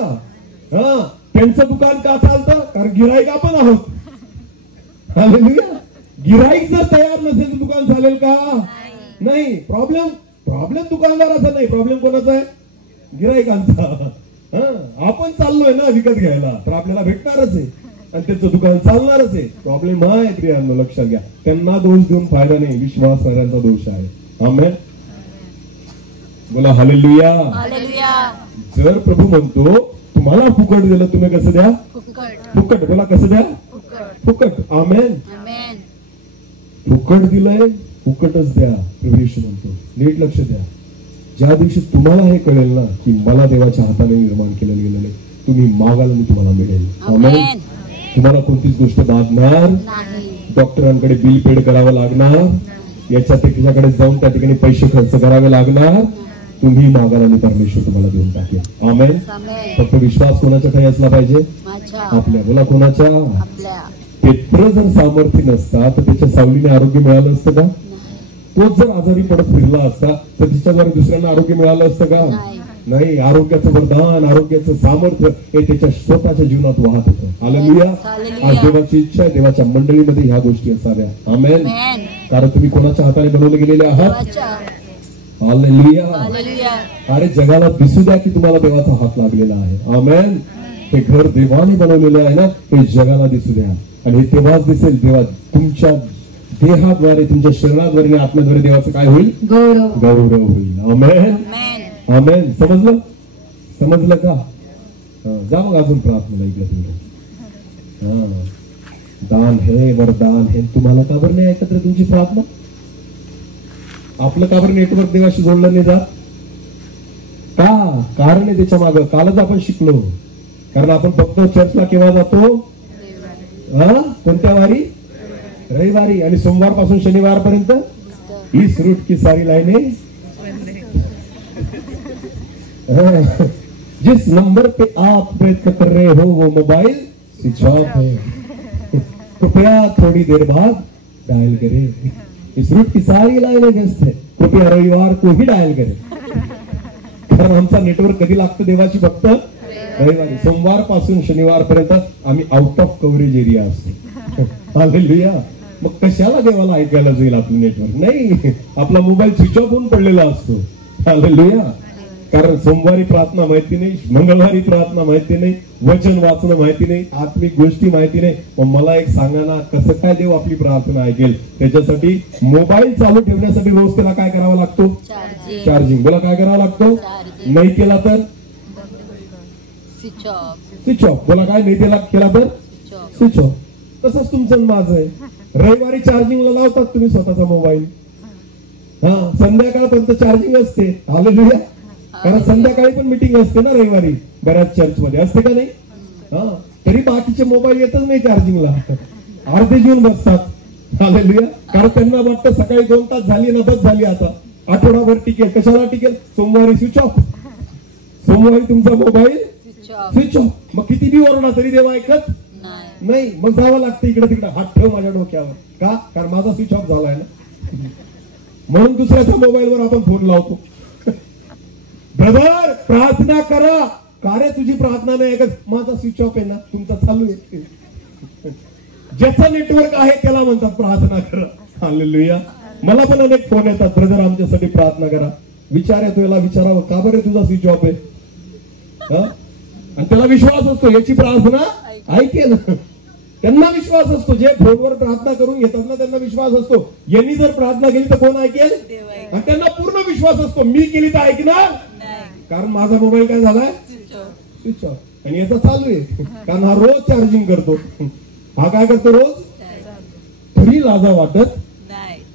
हा, त्यांचं दुकान का चालतं? कारण गिराईक आपण आहोत. हालेलुया. गिराईक जर तयार नसेल तर दुकान चालेल का? नाही. प्रॉब्लेम दुकानदाराचा नाही, प्रॉब्लेम कोणाचा आहे? गिराईकांचा. आपण चाललोय ना विकत घ्यायला, तर आपल्याला भेटणारच आहे आणि त्याचं दुकान चालणारच आहे. प्रॉब्लेम हा आहे प्रियांनो, लक्षात घ्या. त्यांना दोष देऊन फायदा नाही, विश्वासणाऱ्यांचा दोष आहे. आमेन. बोला हालेलुया. जर प्रभू म्हणतो तुम्हाला फुकट दिलं, तुम्ही कसं द्या? फुकट. बोला कसं द्या? फुकट. आमेन. फुकट दिलंय, फुकटच द्या. प्रभू येशू म्हणतो. नीट लक्ष द्या. ज्या दिवशी तुम्हाला हे कळेल ना की मला देवाच्या हाताने निर्माण केलेलं गेलेलं आहे, तुम्ही मागाल आणि तुम्हाला मिळेल. आमेन. तुम्हाला कोणतीच गोष्ट बाधणार नाही. डॉक्टरांकडे बिल पेड करावं लागणार, याच्या त्याच्याकडे जाऊन त्या ठिकाणी पैसे खर्च करावे लागणार. तुम्ही मागाल आणि परमेश्वर तुम्हाला देऊन टाकेल. आमेन. फक्त विश्वास कोणाच्या काही असला पाहिजे? आपल्या. बोला कोणाच्या? पेत्र जर सामर्थ्य नसता तर त्याच्या सावलीने आरोग्य मिळालं असतं का? तोच जर आजारी पडत फिरला असता तर तिच्याद्वारे दुसऱ्यांना आरोग्य मिळालं असतं का? नाही. आरोग्याचं वरदान, आरोग्याचं सामर्थ्य हे त्याच्या स्वतःच्या जीवनात वाहत होतं. हालेलुया. आज देवाची इच्छा आहे देवाच्या मंडळीमध्ये ह्या गोष्टी असाव्या. आमेन. कारण तुम्ही कोणाच्या हाताने बनवले गेलेले आहात? हालेलुया. अरे जगाला दिसू द्या की तुम्हाला देवाचा हात लागलेला आहे. आमेन. हे घर देवाने बनवलेलं आहे ना, हे जगाला दिसू द्या. आणि हे तेव्हाच दिसेल जेव्हा तुमच्या देहाद्वारे, तुमच्या शरीराद्वारे, आत्म्याद्वारे देवाचं काय होईल? गौरव होईल. आमेन. आमेन. समजलं का? जा मग अजून प्रार्थना ऐकलं तुम्ही. दान हे वरदान हे. तुम्हाला का बरं नाही ऐकत रे तुमची प्रार्थना? आपलं का बरं नेटवर्क देवाशी जोडलं नाही जात? का? कारण आहे त्याच्या मागं. कालच आपण शिकलो. कारण आपण फक्त चर्चला केव्हा जातो? कोणत्या वारी? रविवारी. आणि सोमवार पासून शनिवार पर्यंत इस रूट की सारी लाईने. जिस नंबर पे आप प्रयत्न कर रहे हो वो मोबाइल स्विच ऑफ है, कृपया थोड़ी देर बाद डायल करें. इस रूट की सारी लाईने व्यस्त है, कृपया रविवार को ही डायल करें. कारण आमचा नेटवर्क कधी लागतं देवाची? फक्त रविवारी. सोमवार पासून शनिवार पर्यंत आम्ही आउट ऑफ कव्हरेज एरिया असतो. हालेलुया. मग कशाला देवाला ऐकायला जाईल आपलं नेटवर्क? नाही. आपला मोबाईल स्विच ऑफ होऊन पडलेला असतो. हालेलुया. कारण सोमवारी प्रार्थना माहिती नाही, मंगळवारी प्रार्थना माहिती नाही, वचन वाचणं माहिती नाही, आत्मिक गोष्टी माहिती नाही. मग मला एक सांगा ना, कसं काय देव आपली प्रार्थना ऐकेल? त्याच्यासाठी मोबाईल चालू ठेवण्यासाठी रोज त्याला काय करावं लागतो? चार्जिंग. बोला काय करावं लागतो? नाही केला तर स्विच ऑफ. बोला काय नाही केला तर स्विच ऑफ. तसंच तुमचं माझं आहे. रविवारी चार्जिंगला लावतात तुम्ही स्वतःचा मोबाईल. संध्याकाळपर्यंत चार्जिंग असते. हालेलुया. कारण संध्याकाळी पण मीटिंग असते ना रविवारी, बऱ्याच चर्चमध्ये असते का नाही? तरी बाकीचे मोबाईल येतच नाही चार्जिंगला, अर्धे जीवन बसतात. हालेलुया. कारण त्यांना वाटतं सकाळी 2 तास झाली ना, बस झाली, आता आठवडाभर टिकेल. कशाला टिकेल? सोमवारी स्विच ऑफ. सोमवारी तुमचा मोबाईल स्विच ऑफ. मग किती बी ओरडा तरी देव ऐकत नाही. मग जावं लागतं इकडे तिकडे. हात ठेव माझ्या डोक्यावर. का? कारण माझा स्विच ऑफ झालाय ना. म्हणून दुसऱ्याच्या मोबाईलवर आपण फोन लावतो. ब्रदर प्रार्थना करा. का रे तुझी प्रार्थना नाही ऐकत? माझा स्विच ऑफ आहे ना, तुमचा चालू आहे. ज्याचं नेटवर्क आहे त्याला म्हणतात प्रार्थना करा. हालेलुया. मला पण अनेक फोन येतात, ब्रदर आमच्यासाठी प्रार्थना करा. विचार येतो, याला विचारावं का बरं तुझा स्विच ऑफ आहे, आणि त्याला विश्वास असतो याची प्रार्थना ऐकेल. त्यांना विश्वास असतो, जे फोनवर प्रार्थना करून घेतात ना त्यांना विश्वास असतो यांनी जर प्रार्थना केली तर कोण ऐकेल, आणि त्यांना पूर्ण विश्वास असतो मी केली तर ऐकणार, कारण माझा मोबाईल काय झालाय स्विच ऑफ, आणि याचा चालू आहे कारण हा रोज चार्जिंग करतो. हा काय करतो रोज, तरी लाजा वाटत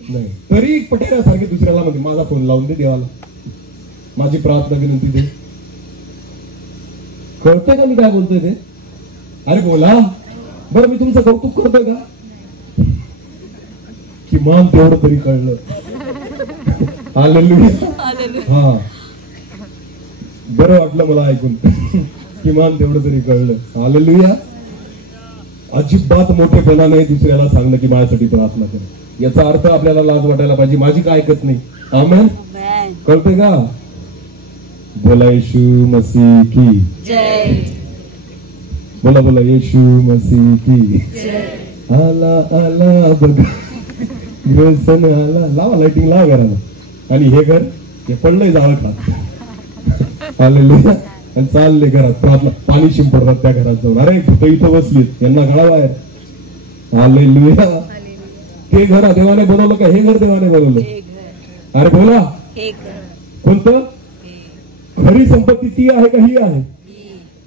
नाही, तरी पटेल्यासारखी दुसऱ्याला म्हणते माझा फोन लावून दे देवाला, माझी प्रार्थना विनंती दे. कळतंय का मी काय बोलतोय ते? अरे बोला बरं, मी तुमचं कौतुक करतोय का? किमान तेवढं तरी कळलं. हालेलुया. हा बरं वाटलं मला ऐकून, किमान तेवढं तरी कळलं. हालेलुया. अजिबात मोठेपणा नाही दुसऱ्याला सांगणं की माझ्यासाठी प्रार्थना कर, याचा अर्थ आपल्याला लाज वाटायला पाहिजे माझी काय ऐकत नाही. आमेन. कळतंय का? बोला येशू मसीह की जय. बोला बोला येशू मसीह की जय. आला आला बघा ग्रेसन आला. लावा लाइटिंग लावा घराला, आणि हे घर हे पडलंय जावं खात. हालेलुया. आणि चालले घरात प्रार्थना, पाणी शिंपडतात त्या घरात जाऊन. अरे कुठे इथं बसलीत, यांना गळा बाहेर. हालेलुया. ते घर देवाने बनवलं का हे घर देवाने बनवलं? अरे बोला कोणतं? खरी संपत्ती ती आहे का ही आहे?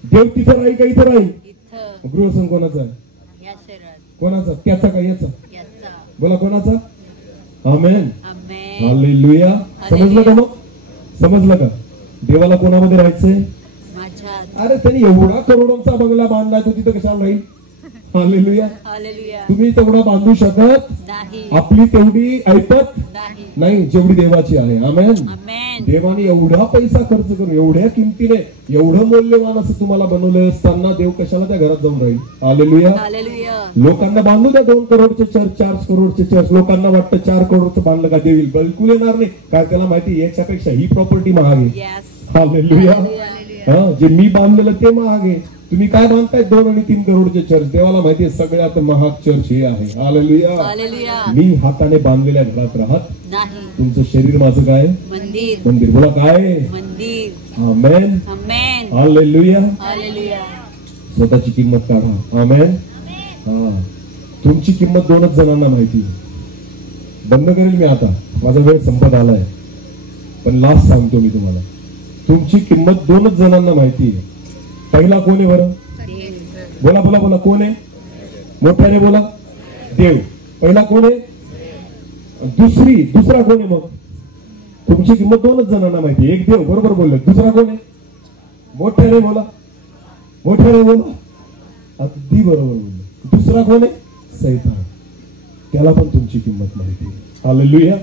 देव तिथं राहील का इथं राहील? गृहसंघ कोणाचा आहे? कोणाचा? त्याचा का याचा? बोला कोणाचा? आमेन. हालेलुया. समजलं का? मग समजलं का देवाला कोणामध्ये राहायचंय? अरे त्यांनी एवढा करोडोंचा बंगला बांधलाय, तो तिथं कशाला राहील? हालेलुया. तुम्ही तेवढा बांधू शकत नाही, आपली तेवढी ऐपत नाही जेवढी देवाची आहे. आमेन. देवाने एवढा पैसा खर्च करून एवढ्या किमतीने एवढं मौल्यवान असं तुम्हाला बनवलं असताना देव कशाला त्या घरात जाऊन राहील? हालेलुया. लोकांना बांधू द्या 2 करोडचे चर्च, 4 करोडचे चर्च. लोकांना वाटतं 4 करोडचं बांधलं का देईल, बिलकुल येणार नाही. काय त्याला माहिती याच्यापेक्षा ही प्रॉपर्टी महाग आहे. हालेलुया. जे मी बांधलेलं ते महाग आहे. तुम्ही काय बांधताय 2 आणि 3 करोडचे चर्च, देवाला माहिती आहे सगळ्यात महाग चर्च हे आहे. हालेलुया. मी हाताने बांधलेल्या घरात राहत नाही. तुमचं शरीर माझं काय? मंदिर. बोला काय? आमेन. हालेलुया. स्वतःची किंमत काढा. आमेन. हा तुमची किंमत 2च जणांना माहिती. बंद करेल मी आता, माझा वेळ संपत आलाय, पण लास्ट सांगतो मी तुम्हाला, तुमची किंमत 2च जणांना माहिती आहे. पहिला कोण आहे बरं? बोला बोला बोला कोण आहे? मोठ्याने बोला. देव. पहिला कोण आहे? दुसरा कोण आहे? मग तुमची किंमत 2च जणांना माहिती. एक देव, बरोबर बोललं. दुसरा कोण आहे? मोठ्याने बोला. मोठ्याने बोला. अगदी बरोबर बोललं. दुसरा कोण आहे? सैतान. त्याला पण तुमची किंमत माहिती आहे. हालेलुया.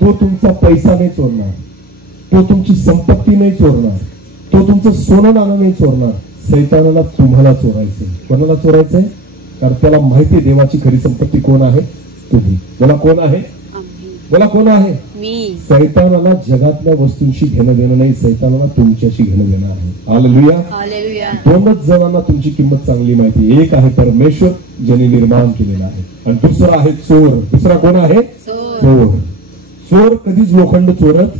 तो तुमचा पैसा नाही चोरणार, तो तुमची संपत्ती नाही चोरणार, तो तुमचं सोनं नाणं नाही चोरणार. सैतानाला तुम्हाला चोरायचंय. कोणाला चोरायचंय? कारण त्याला माहितीये देवाची खरी संपत्ती कोण आहे? तुम्ही. बोला कोण आहे? बोला कोण आहे? मी. सैतानाला जगातल्या वस्तूंशी घेणं देणं नाही, सैतानाला तुमच्याशी घेणं देणं आहे. हालेलुया. 2च जणांना तुमची किंमत चांगली माहिती. एक आहे परमेश्वर ज्याने निर्माण केलेला आहे, आणि दुसरा आहे चोर. दुसरा कोण आहे? चोर. चोर कधीच लोखंड चोरत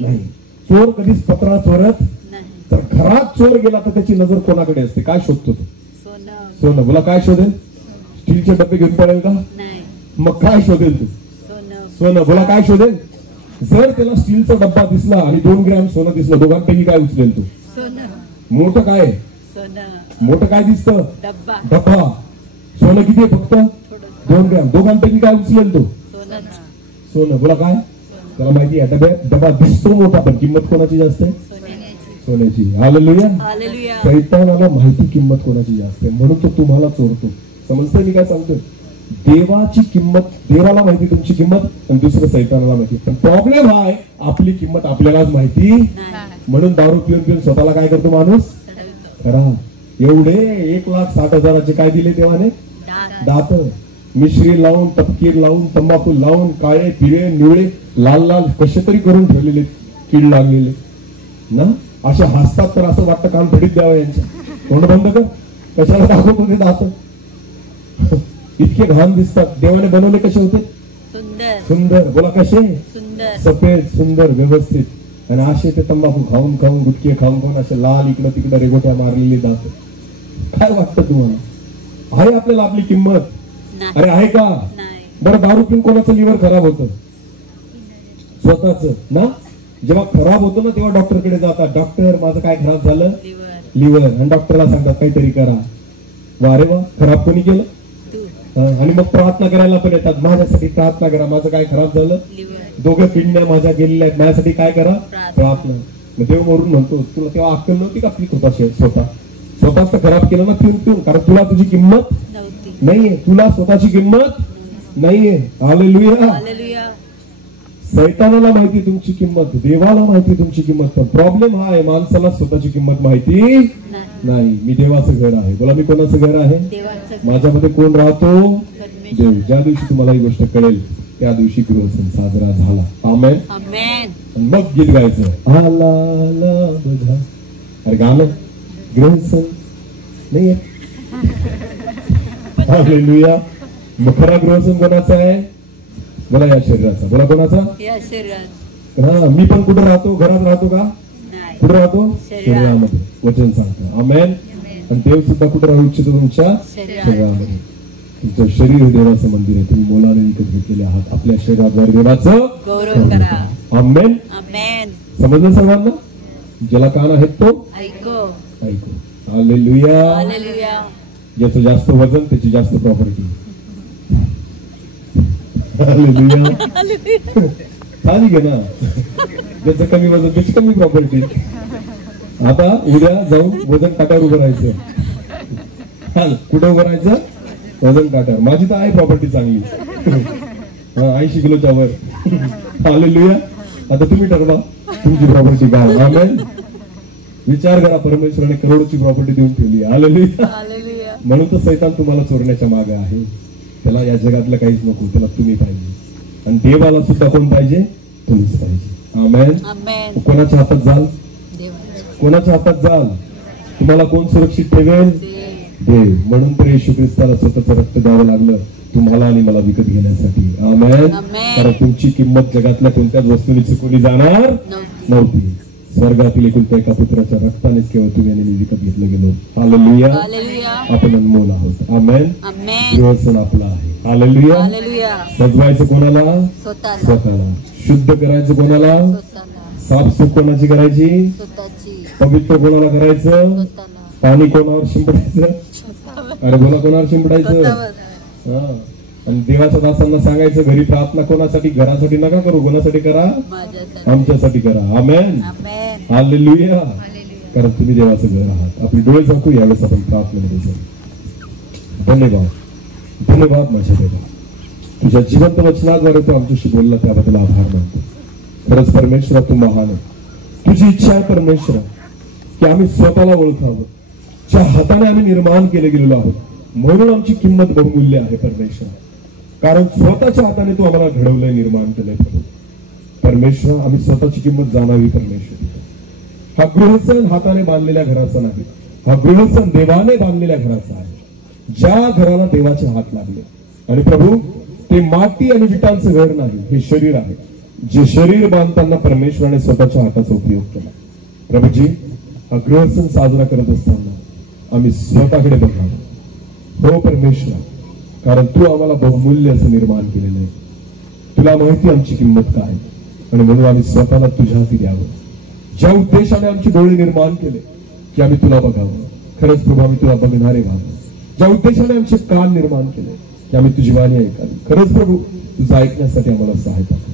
नाही, चोर कधीच पत्रा चोरत नाही. तर घरात चोर गेला तर त्याची नजर कोणाकडे असते? काय शोधतो तो? सोनं. बोला काय शोधेल? स्टीलचे डबे घेऊन पडेल का? मग काय शोधेल तू? सोनं. बोला काय शोधेल? जर त्याला स्टीलचा डब्बा दिसला आणि 2 ग्रॅम सोनं दिसलं, दोघांपैकी काय उचलेल तू? मोठं काय? मोठं काय दिसतं? डब्बा. सोनं किती आहे? फक्त 2 ग्रॅम. दोघांपैकी काय उचलेल तू? सोनं. बोला काय? त्याला माहिती आहे डब्यात डबा दिसतो मोठा, पण किंमत कोणाची जास्त आहे? सोन्याची. हालेलुया. सैतानाला माहिती किंमत कोणाची जास्त आहे, म्हणून तो तुम्हाला चोरतो. समजतंय मी काय सांगतोय? देवाची किंमत, देवाला माहिती तुमची किंमत, आणि दुसरं सैतानाला माहिती. पण प्रॉब्लेम हा आहे, आपली किंमत आपल्यालाच माहिती, म्हणून दारू पिऊन पिऊन स्वतःला काय करतो माणूस? खरा. एवढे 1,60,000चे काय दिले देवाने? दात. मिश्री लावून, तपकीर लावून, तंबाखू लावून, काळे पिळे निवळे लाल लाल कसे तरी करून ठेवलेले, कीड लागलेले ना. असे हसतात तर असं वाटतं कान फडीत द्यावं यांच्या. तोंड बंद कर. कशाला दाखवतो ते दात? इतके घाण दिसतात, देवाने बनवले कसे होते? सुंदर सुंदर. बोला कसे? सुंदर सफेद, सुंदर, व्यवस्थित. आणि असे ते तंबाखू खाऊन खाऊन, गुटके खाऊन खाऊन असे लाल इकडं तिकडं रेगोट्या मारलेले जात. काय वाटतं तुम्हाला? आहे आपल्याला आपली किंमत? नाही. अरे आहे का? नाही. बरं, दारू पिऊन कोणाचं लिव्हर खराब होतं? स्वतःच ना. जेव्हा खराब होतो ना तेव्हा डॉक्टरकडे जातात. डॉक्टर माझं काय खराब झालं? Liver liver. आणि डॉक्टरला सांगतात काहीतरी करा. वा रे वा, खराब कोणी केलं? तू आणि मग प्रार्थना करायला पण येतात, माझ्यासाठी प्रार्थना करा, माझं काय खराब झालं? लिव्हर दोघं किडण्या माझ्या गेलेल्या आहेत, माझ्यासाठी काय करा? प्रार्थना. मग देव वरून म्हणतो, तुला तेव्हा अक्कल नव्हती का पित होता स्वतःच तर खराब केलं ना पिऊन पिऊन. कारण तुला तुझी किंमत नव्हती. नाहीये, तुला स्वतःची किंमत नाहीये. हालेलुया. हालेलुया. सैतानाला माहिती तुमची किंमत, देवाला माहिती तुमची किंमत. पण प्रॉब्लेम हा आहे, माणसाला स्वतःची किंमत माहिती नाही. मी देवाचं घर आहे. बोला, मी कोणाचं घर आहे? देवाचं माझ्यामध्ये कोण राहतो? परमेश्वर. देव. ज्या दिवशी तुम्हाला ही गोष्ट कळेल त्या दिवशी गृहसण साजरा झाला. आमेन. आमेन. आणि मग गीत गायचं, आला आला बघा. अरे गाणं गृहसण नाहीये. हालेलुया. मग खरा गृहसण कोणाचा आहे? बोला, या शरीराचा. बोला, कोणाचा? या शरीरात हा. मी पण कुठे राहतो? घरात राहतो का? नाही. कुठे राहतो? शरीरात. शरीरामध्ये. वचन सांगतं. आमेन. आणि देव सुद्धा कुठे राहू इच्छितो? तुमच्या शरीरात. शरीरामध्ये. तुमचं शरीर हे देवाचं मंदिर आहे. तुम्ही मोलाने विकत घेतलेले आहात. आपल्या शरीराद्वारे देवाचं गौरव करा. आमेन. आमेन. समजलं सर्वांना? ज्याला कान आहेत तो ऐको. ऐकू. हालेलुया. हालेलुया. ज्याचं जास्त वजन त्याची जास्त प्रॉपर्टी. हालेलुया. चाली गे ना. ज्याचं कमी वजन त्याची कमी प्रॉपर्टी. आता उद्या जाऊन वजन काट्यावर उभं राहायचं. कुठं उभं राहायचं? वजन काट्यावर. माझी तर आहे प्रॉपर्टी चांगली, 80 किलोच्या वर. हालेलुया. आता तुम्ही ठरवा तुमची प्रॉपर्टी काय. आमेन. विचार करा, परमेश्वराने करोडची प्रॉपर्टी देऊन ठेवली. हालेलुया. हालेलुया. म्हणून तर सैतान तुम्हाला चोरण्याच्या मागे आहे. त्याला या जगातलं काहीच नको, त्याला तुम्ही पाहिजे. आणि देवाला सुद्धा कोण पाहिजे? तुम्हीच पाहिजे. आमेन. आमेन. कोणाच्या हातात जाल? देवाचं. कोणाच्या हातात जाल? तुम्हाला कोण सुरक्षित ठेवेल? देव. म्हणून तर येशू ख्रिस्ताला स्वतःचं रक्त द्यावं लागलं तुम्हाला आणि मला विकत घेण्यासाठी. आमेन. आमेन. कारण तुमची किंमत जगातल्या कोणत्याच वस्तूने चुकवली जाणार नव्हती. स्वर्गातील एकुलत्या एका पुत्राच्या रक्तानेच केवळ तुम्ही आणि मी विकत घेतलं गेलो. हालेलुया. हालेलुया. आपण अनमोल आहोत. आमेन. आमेन. गृहसण आपला आहे. हालेलुया. हालेलुया. सजवायचं कोणाला? स्वतःला. स्वतःला. शुद्ध करायचं कोणाला? स्वतःला. साफसूफ कोणाची करायची? स्वतःची. पवित्र कोणाला करायचं? स्वतःला. पाणी कोणावर शिंपडायचं? अरे बोला, कोणावर शिंपडायचं? स्वतःवर. हा. आणि देवाच्या दासांना सांगायचं, घरी प्रार्थना कोणासाठी? घरासाठी नका करू. कोणासाठी करा? माझ्यासाठी. आमच्यासाठी करा. आमेन. आमेन. हालेलुया. कारण तुम्ही देवाचं घर आहात. आपली डोळे झाकू, यावेळेस आपण प्रार्थनेमध्ये जाऊ. धन्यवाद. धन्यवाद माझ्या देवा, तुझ्या जिवंत वचनाद्वारे तू आमच्याशी बोलला त्याबद्दल आभार मानतो. खरंच परमेश्वरा, तू महान आहे. तुझी इच्छा आहे परमेश्वरा की आम्ही स्वतःला ओळखावं. ज्या हाताने आम्ही निर्माण केले गेलेलो आहोत, म्हणून आमची किंमत बहुमूल्य आहे परमेश्वर. कारण स्वतःच्या हाताने तू आम्हाला घडवलंय, निर्माण केलंय प्रभू. परमेश्वर, आम्ही स्वतःची किंमत जाणावी परमेश्वर. हा गृहसण हाताने बांधलेल्या घराचा नाही, हा गृहसण देवाने बांधलेल्या घराचा आहे. ज्या घराला देवाचे हात लागले. आणि प्रभू, ते माती आणि विटांचं घर नाही, हे शरीर आहे. जे शरीर बांधताना परमेश्वराने स्वतःच्या हाताचा उपयोग केला. प्रभूजी, हा गृहसण साजरा करत असताना आम्ही स्वतःकडे बघावं. हो परमेश्वर, कारण तू आम्हाला बहुमूल्य असं निर्माण केलेलं आहे. तुला माहिती आमची किंमत काय, आणि म्हणून आम्ही स्वतःला तुझ्या हाती द्यावं. ज्या उद्देशाने आमचे डोळे निर्माण केले की आम्ही तुला बघावं, खरंच प्रभू आम्ही तुला बघणारे व्हावं. ज्या उद्देशाने आमचे कान निर्माण केले की आम्ही तुझी वाणी ऐकावी, खरंच प्रभू तुझं ऐकण्यासाठी आम्हाला सहायता कर.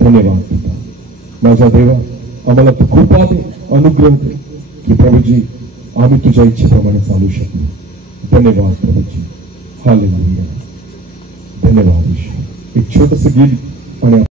धन्यवाद पिता. माझ्या देवा, आम्हाला तू कृपा दे, अनुग्रह दे की प्रभूजी आम्ही तुझ्या इच्छेप्रमाणे चालू शकू. धन्यवाद प्रभूजी. हालेलुया. धन्यवाद. एक छोटस गीत आणि